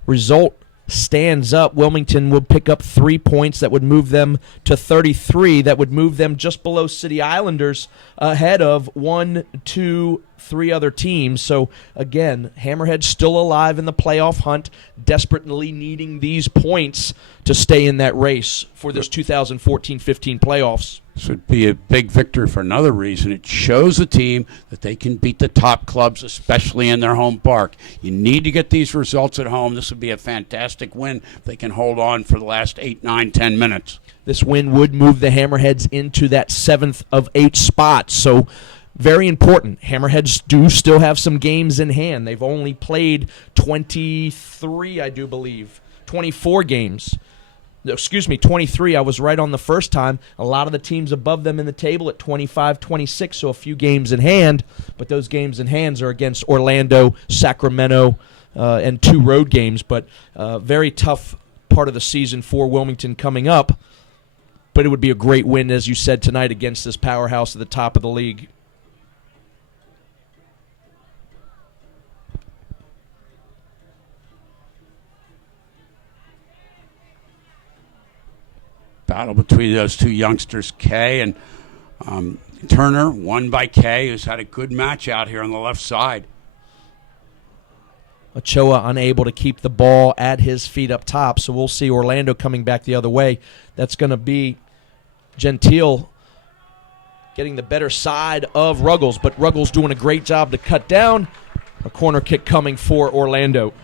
result stands up, Wilmington would pick up 3 points. That would move them to 33. That would move them just below City Islanders, ahead of 1, 2, 3 other teams. So again, Hammerheads still alive in the playoff hunt, desperately needing these points to stay in that race for this 2014-15 playoffs. This would be a big victory for another reason. It shows the team that they can beat the top clubs, especially in their home park. You need to get these results at home. This would be a fantastic win if they can hold on for the last 8, 9, 10 minutes. This win would move the Hammerheads into that 7th of 8 spots. So very important. Hammerheads do still have some games in hand. They've only played 23, I do believe, 24 games. 23. I was right on the first time. A lot of the teams above them in the table at 25, 26, so a few games in hand. But those games in hands are against Orlando, Sacramento, and 2 road games. But very tough part of the season for Wilmington coming up. But it would be a great win, as you said, tonight against this powerhouse at the top of the league. Battle between those 2 youngsters, Kay and Turner, won by Kay, who's had a good match out here on the left side. Ochoa unable to keep the ball at his feet up top, so we'll see Orlando coming back the other way. That's going to be Gentile getting the better side of Ruggles, but Ruggles doing a great job to cut down. A corner kick coming for Orlando.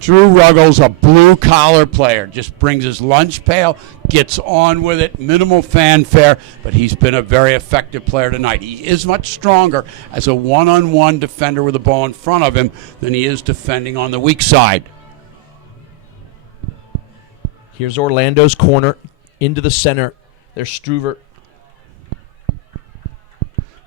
Drew Ruggles, a blue-collar player, just brings his lunch pail, gets on with it, minimal fanfare, but he's been a very effective player tonight. He is much stronger as a one-on-one defender with the ball in front of him than he is defending on the weak side. Here's Orlando's corner into the center. There's Struver.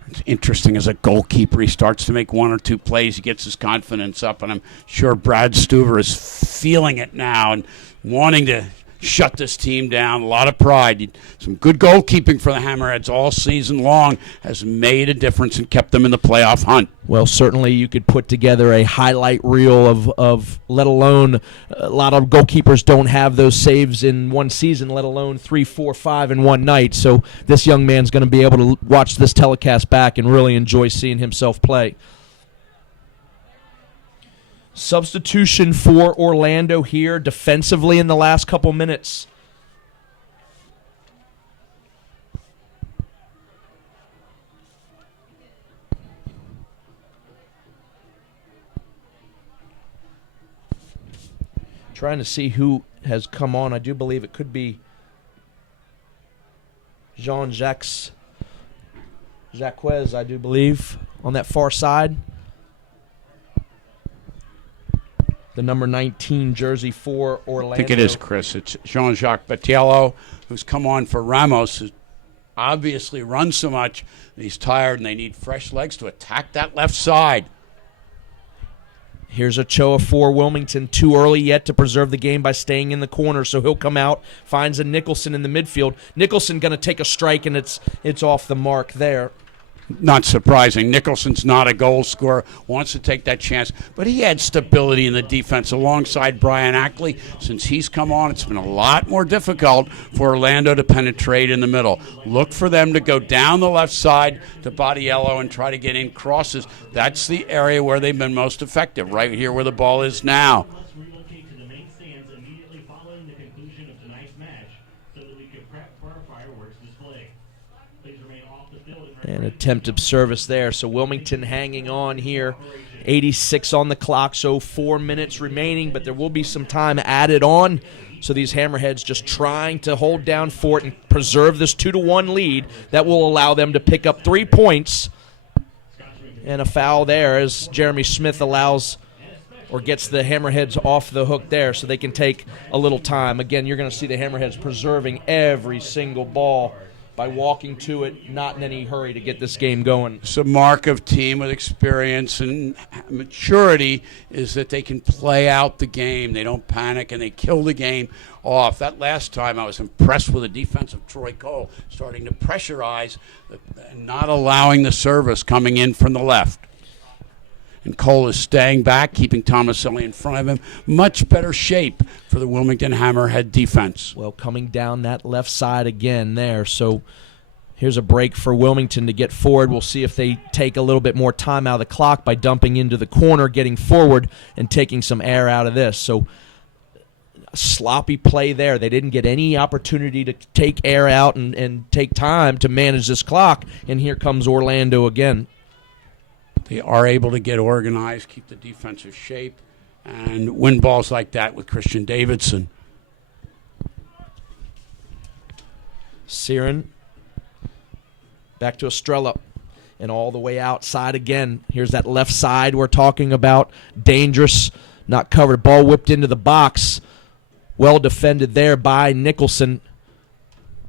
It's interesting as a goalkeeper, he starts to make one or two plays, he gets his confidence up, and I'm sure Brad Stuver is feeling it now and wanting to shut this team down. A lot of pride. Some good goalkeeping for the Hammerheads all season long has made a difference and kept them in the playoff hunt. Well, certainly you could put together a highlight reel of let alone a lot of goalkeepers don't have those saves in one season, let alone 3, 4, 5 in one night. So this young man's going to be able to watch this telecast back and really enjoy seeing himself play. Substitution for Orlando here defensively in the last couple minutes. Trying to see who has come on. I do believe it could be Jean-Jacques, I do believe, on that far side. The number 19 jersey for Orlando. I think it is, Chris. It's Jean-Jacques Batiello, who's come on for Ramos, who's obviously run so much that he's tired and they need fresh legs to attack that left side. Here's Ochoa for Wilmington. Too early yet to preserve the game by staying in the corner, so he'll come out, finds a Nicholson in the midfield. Nicholson going to take a strike, and it's off the mark there. Not surprising. Nicholson's not a goal scorer, wants to take that chance, but he had stability in the defense alongside Brian Ackley. Since he's come on, it's been a lot more difficult for Orlando to penetrate in the middle. Look for them to go down the left side to Batiello and try to get in crosses. That's the area where they've been most effective, right here where the ball is now. Must relocate to the main stands immediately following the conclusion of tonight's match so that we can prep for our fireworks display. Please remain off the field And attempted service there. So Wilmington hanging on here. 86 on the clock, so 4 minutes remaining, but there will be some time added on. So these Hammerheads just trying to hold down fort and preserve this 2-1 lead that will allow them to pick up 3 points. And a foul there as Jeremy Smith allows or gets the Hammerheads off the hook there so they can take a little time. Again, you're going to see the Hammerheads preserving every single ball by walking to it, not in any hurry to get this game going. It's a mark of team with experience and maturity is that they can play out the game. They don't panic and they kill the game off. That last time I was impressed with the defense of Troy Cole, starting to pressurize and not allowing the service coming in from the left. And Cole is staying back, keeping Tomaselli in front of him. Much better shape for the Wilmington Hammerhead defense. Well, coming down that left side again there. So here's a break for Wilmington to get forward. We'll see if they take a little bit more time out of the clock by dumping into the corner, getting forward, and taking some air out of this. So sloppy play there. They didn't get any opportunity to take air out and take time to manage this clock. And here comes Orlando again. They are able to get organized, keep the defensive shape, and win balls like that with Christian Davidson. Siren back to Estrella and all the way outside again. Here's that left side we're talking about. Dangerous, not covered. Ball whipped into the box. Well defended there by Nicholson.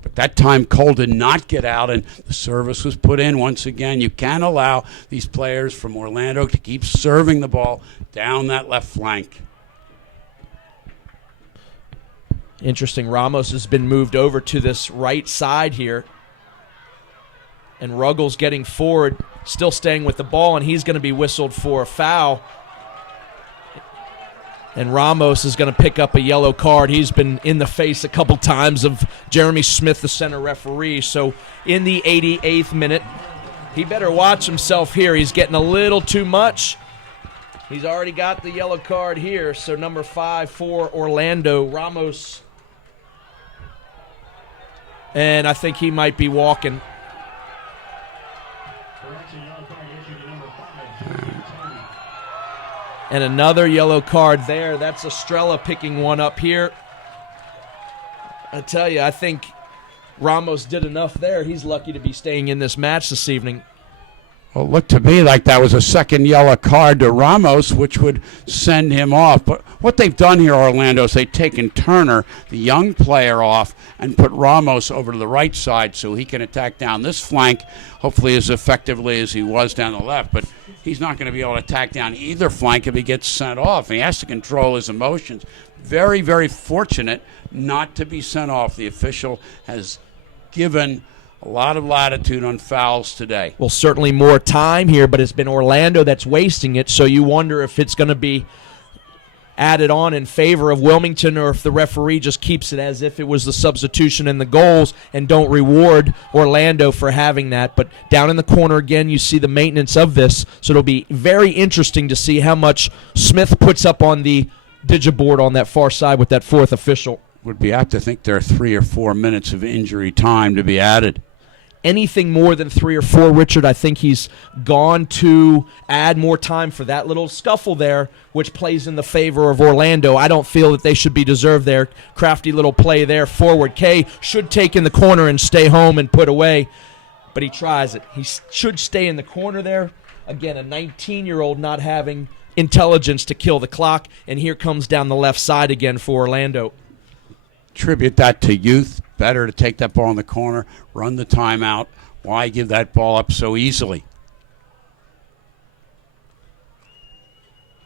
But that time Cole did not get out, and the service was put in once again. You can't allow these players from Orlando to keep serving the ball down that left flank. Interesting. Ramos has been moved over to this right side here. And Ruggles getting forward, still staying with the ball, and he's going to be whistled for a foul. And Ramos is going to pick up a yellow card. He's been in the face a couple times of Jeremy Smith, the center referee. So in the 88th minute, he better watch himself here. He's getting a little too much. He's already got the yellow card here. So number 5 for Orlando, Ramos. And I think he might be walking. And another yellow card there. That's Estrella picking one up here. I tell you, I think Ramos did enough there. He's lucky to be staying in this match this evening. Well, it looked to me like that was a second yellow card to Ramos, which would send him off. But what they've done here, Orlando, is they've taken Turner, the young player, off and put Ramos over to the right side so he can attack down this flank, hopefully as effectively as he was down the left. But he's not going to be able to attack down either flank if he gets sent off. He has to control his emotions. Very, very fortunate not to be sent off. The official has given a lot of latitude on fouls today. Well, certainly more time here, but it's been Orlando that's wasting it, so you wonder if it's going to be added on in favor of Wilmington or if the referee just keeps it as if it was the substitution and the goals and don't reward Orlando for having that. But down in the corner again, you see the maintenance of this, so it'll be very interesting to see how much Smith puts up on the digiboard on that far side with that fourth official. Would be apt to think there are 3 or 4 minutes of injury time to be added. Anything more than 3 or 4, Richard, I think he's gone to add more time for that little scuffle there, which plays in the favor of Orlando. I don't feel that they should be deserved there. Crafty little play there forward. Kay should take in the corner and stay home and put away, but he tries it. He should stay in the corner there. Again, a 19-year-old not having intelligence to kill the clock, and here comes down the left side again for Orlando. Attribute that to youth. Better to take that ball in the corner, run the timeout. Why give that ball up so easily?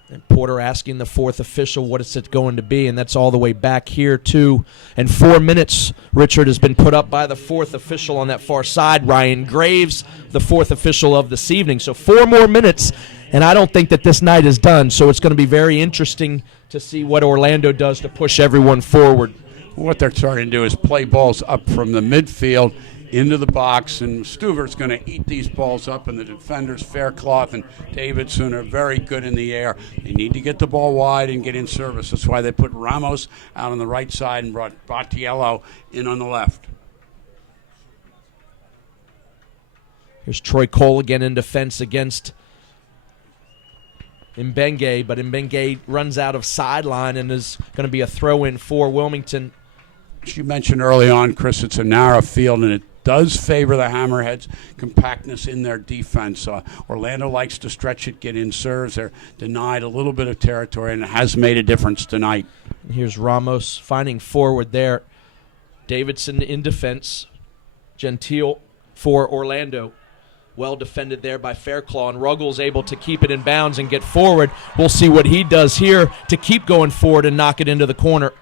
And Porter asking the fourth official what is it going to be, and that's all the way back here too. And 4 minutes, Richard, has been put up by the fourth official on that far side. Ryan Graves, the fourth official of this evening. So 4 more minutes, and I don't think that this night is done. So it's going to be very interesting to see what Orlando does to push everyone forward. What they're starting to do is play balls up from the midfield into the box, and Stuver's going to eat these balls up, and the defenders, Faircloth and Davidson, are very good in the air. They need to get the ball wide and get in service. That's why they put Ramos out on the right side and brought Battiello in on the left. Here's Troy Cole again in defense against Mbenge, but Mbenge runs out of sideline and is going to be a throw-in for Wilmington. As you mentioned early on, Chris, it's a narrow field, and it does favor the Hammerheads' compactness in their defense. Orlando likes to stretch it, get in serves. They're denied a little bit of territory, and it has made a difference tonight. And here's Ramos finding forward there. Davidson in defense. Gentile for Orlando. Well defended there by Fairclaw, and Ruggles able to keep it in bounds and get forward. We'll see what he does here to keep going forward and knock it into the corner.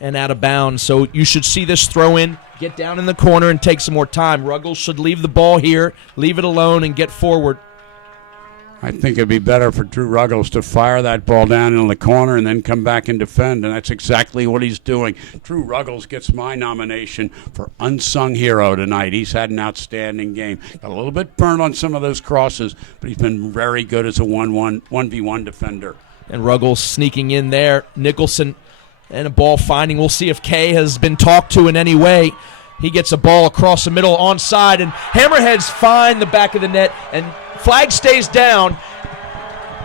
And out of bounds. So you should see this throw in, get down in the corner and take some more time. Ruggles should leave the ball here, leave it alone, and get forward. I think it'd be better for Drew Ruggles to fire that ball down in the corner and then come back and defend, and that's exactly what he's doing. Drew Ruggles gets my nomination for unsung hero tonight. He's had an outstanding game. Got a little bit burned on some of those crosses, but he's been very good as a 1v1 defender. And Ruggles sneaking in there. Nicholson and a ball finding. We'll see if Kay has been talked to in any way. He gets a ball across the middle onside, and Hammerheads find the back of the net, and flag stays down.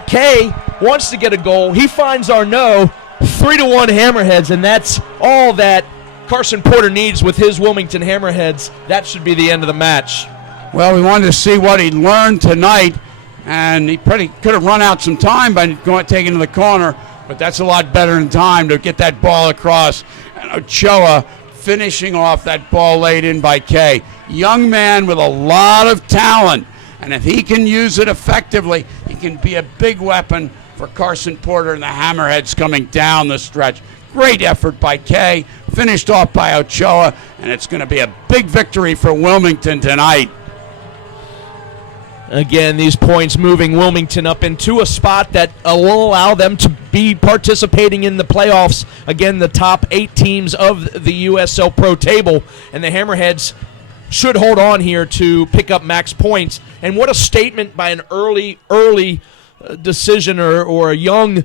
Kay wants to get a goal. He finds Arnaud. 3-1 Hammerheads, and that's all that Carson Porter needs with his Wilmington Hammerheads. That should be the end of the match. Well, we wanted to see what he learned tonight, and he pretty could have run out some time by taking to the corner, but that's a lot better than time to get that ball across. And Ochoa finishing off that ball laid in by Kay. Young man with a lot of talent, and if he can use it effectively, he can be a big weapon for Carson Porter and the Hammerheads coming down the stretch. Great effort by Kay, finished off by Ochoa, and it's going to be a big victory for Wilmington tonight. Again, these points moving Wilmington up into a spot that will allow them to be participating in the playoffs. Again, the top 8 teams of the USL Pro table, and the Hammerheads should hold on here to pick up max points. And what a statement by an early decision or a young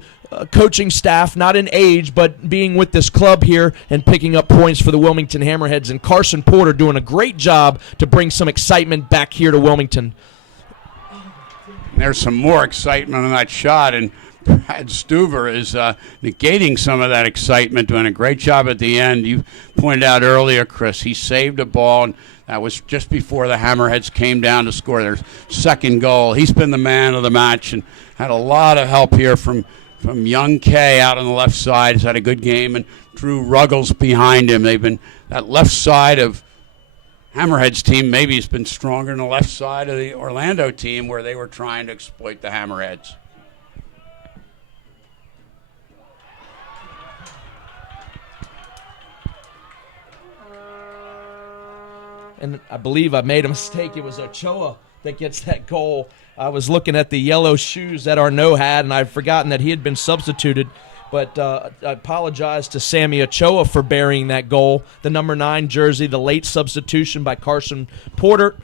coaching staff, not in age, but being with this club here and picking up points for the Wilmington Hammerheads. And Carson Porter doing a great job to bring some excitement back here to Wilmington. There's some more excitement on that shot, and Brad Stuver is negating some of that excitement, doing a great job at the end. You pointed out earlier, Chris, he saved a ball, and that was just before the Hammerheads came down to score their second goal. He's been the man of the match and had a lot of help here from young Kay out on the left side. He's had a good game, and Drew Ruggles behind him. They've been that left side of Hammerheads team maybe has been stronger than the left side of the Orlando team where they were trying to exploit the Hammerheads. And I believe I made a mistake. It was Ochoa that gets that goal. I was looking at the yellow shoes that Arnaud had, and I'd forgotten that he had been substituted. But I apologize to Sammy Ochoa for burying that goal. The number 9 jersey, the late substitution by Carson Porter.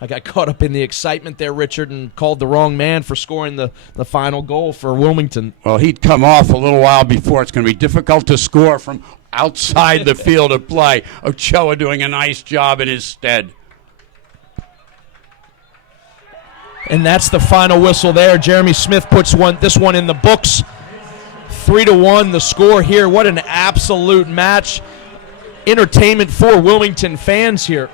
I got caught up in the excitement there, Richard, and called the wrong man for scoring the final goal for Wilmington. Well, he'd come off a little while before. It's going to be difficult to score from outside the field of play. Ochoa doing a nice job in his stead. And that's the final whistle there. Jeremy Smith puts this one in the books. 3-1 the score here. What an absolute match. Entertainment for Wilmington fans here.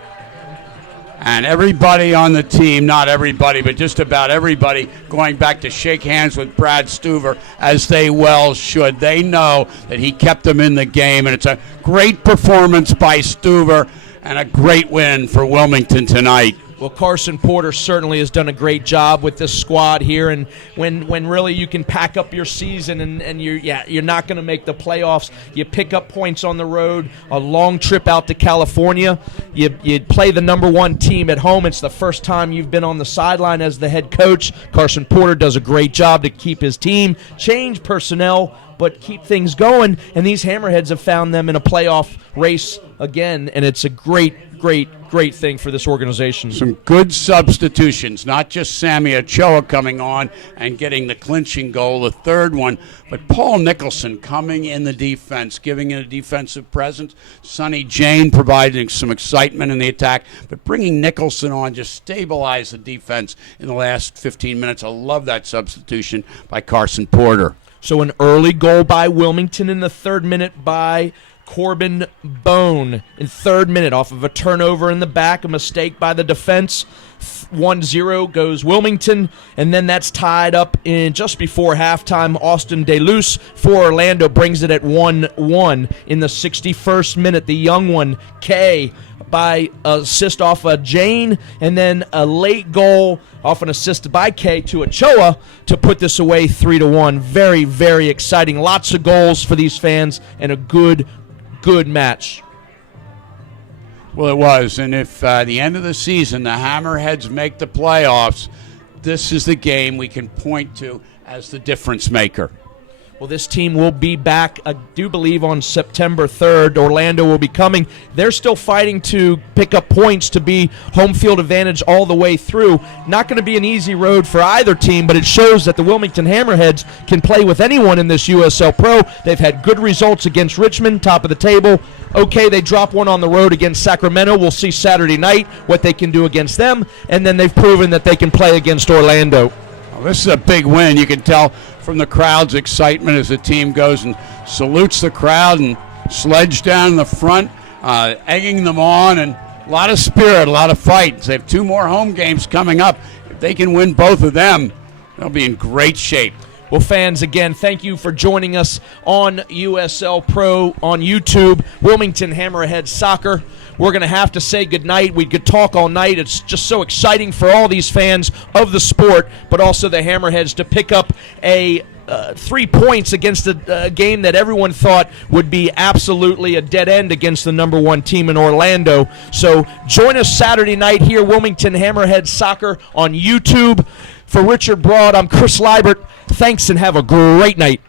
And everybody on the team, not everybody, but just about everybody, going back to shake hands with Brad Stuver, as they well should. They know that he kept them in the game, and it's a great performance by Stuver and a great win for Wilmington tonight. Well, Carson Porter certainly has done a great job with this squad here, and when really you can pack up your season and you're not going to make the playoffs, you pick up points on the road, a long trip out to California, you play the number 1 team at home. It's the first time you've been on the sideline as the head coach. Carson Porter does a great job to keep his team, change personnel, but keep things going, and these Hammerheads have found them in a playoff race again, and it's a great thing for this organization. Some good substitutions, not just Sammy Ochoa coming on and getting the clinching goal, the third one, but Paul Nicholson coming in the defense, giving it a defensive presence. Sonny Jane providing some excitement in the attack, but bringing Nicholson on just stabilized the defense in the last 15 minutes. I love that substitution by Carson Porter. So an early goal by Wilmington in the 3rd minute by Corbin Bone in 3rd minute off of a turnover in the back, a mistake by the defense. 1-0 goes Wilmington, and then that's tied up in just before halftime. Austin DeLuce for Orlando brings it at 1-1 in the 61st minute. The young one, Kay, by assist off of Jane, and then a late goal off an assist by Kay to Ochoa to put this away 3-1. Very, very exciting. Lots of goals for these fans and a good match. Well, it was, and if the end of the season the Hammerheads make the playoffs, this is the game we can point to as the difference maker. Well, this team will be back, I do believe, on September 3rd. Orlando will be coming. They're still fighting to pick up points to be home field advantage all the way through. Not going to be an easy road for either team, but it shows that the Wilmington Hammerheads can play with anyone in this USL Pro. They've had good results against Richmond, top of the table. Okay, they drop one on the road against Sacramento. We'll see Saturday night what they can do against them, and then they've proven that they can play against Orlando. Well, this is a big win. You can tell from the crowd's excitement as the team goes and salutes the crowd and sledge down in the front, egging them on, and a lot of spirit, a lot of fight. They have 2 more home games coming up. If they can win both of them, they'll be in great shape. Well, fans, again, thank you for joining us on USL Pro on YouTube, Wilmington Hammerheads Soccer. We're going to have to say goodnight. We could talk all night. It's just so exciting for all these fans of the sport, but also the Hammerheads to pick up 3 points against a game that everyone thought would be absolutely a dead end against the number 1 team in Orlando. So join us Saturday night here, Wilmington Hammerheads Soccer on YouTube. For Richard Broad, I'm Chris Liebert. Thanks and have a great night.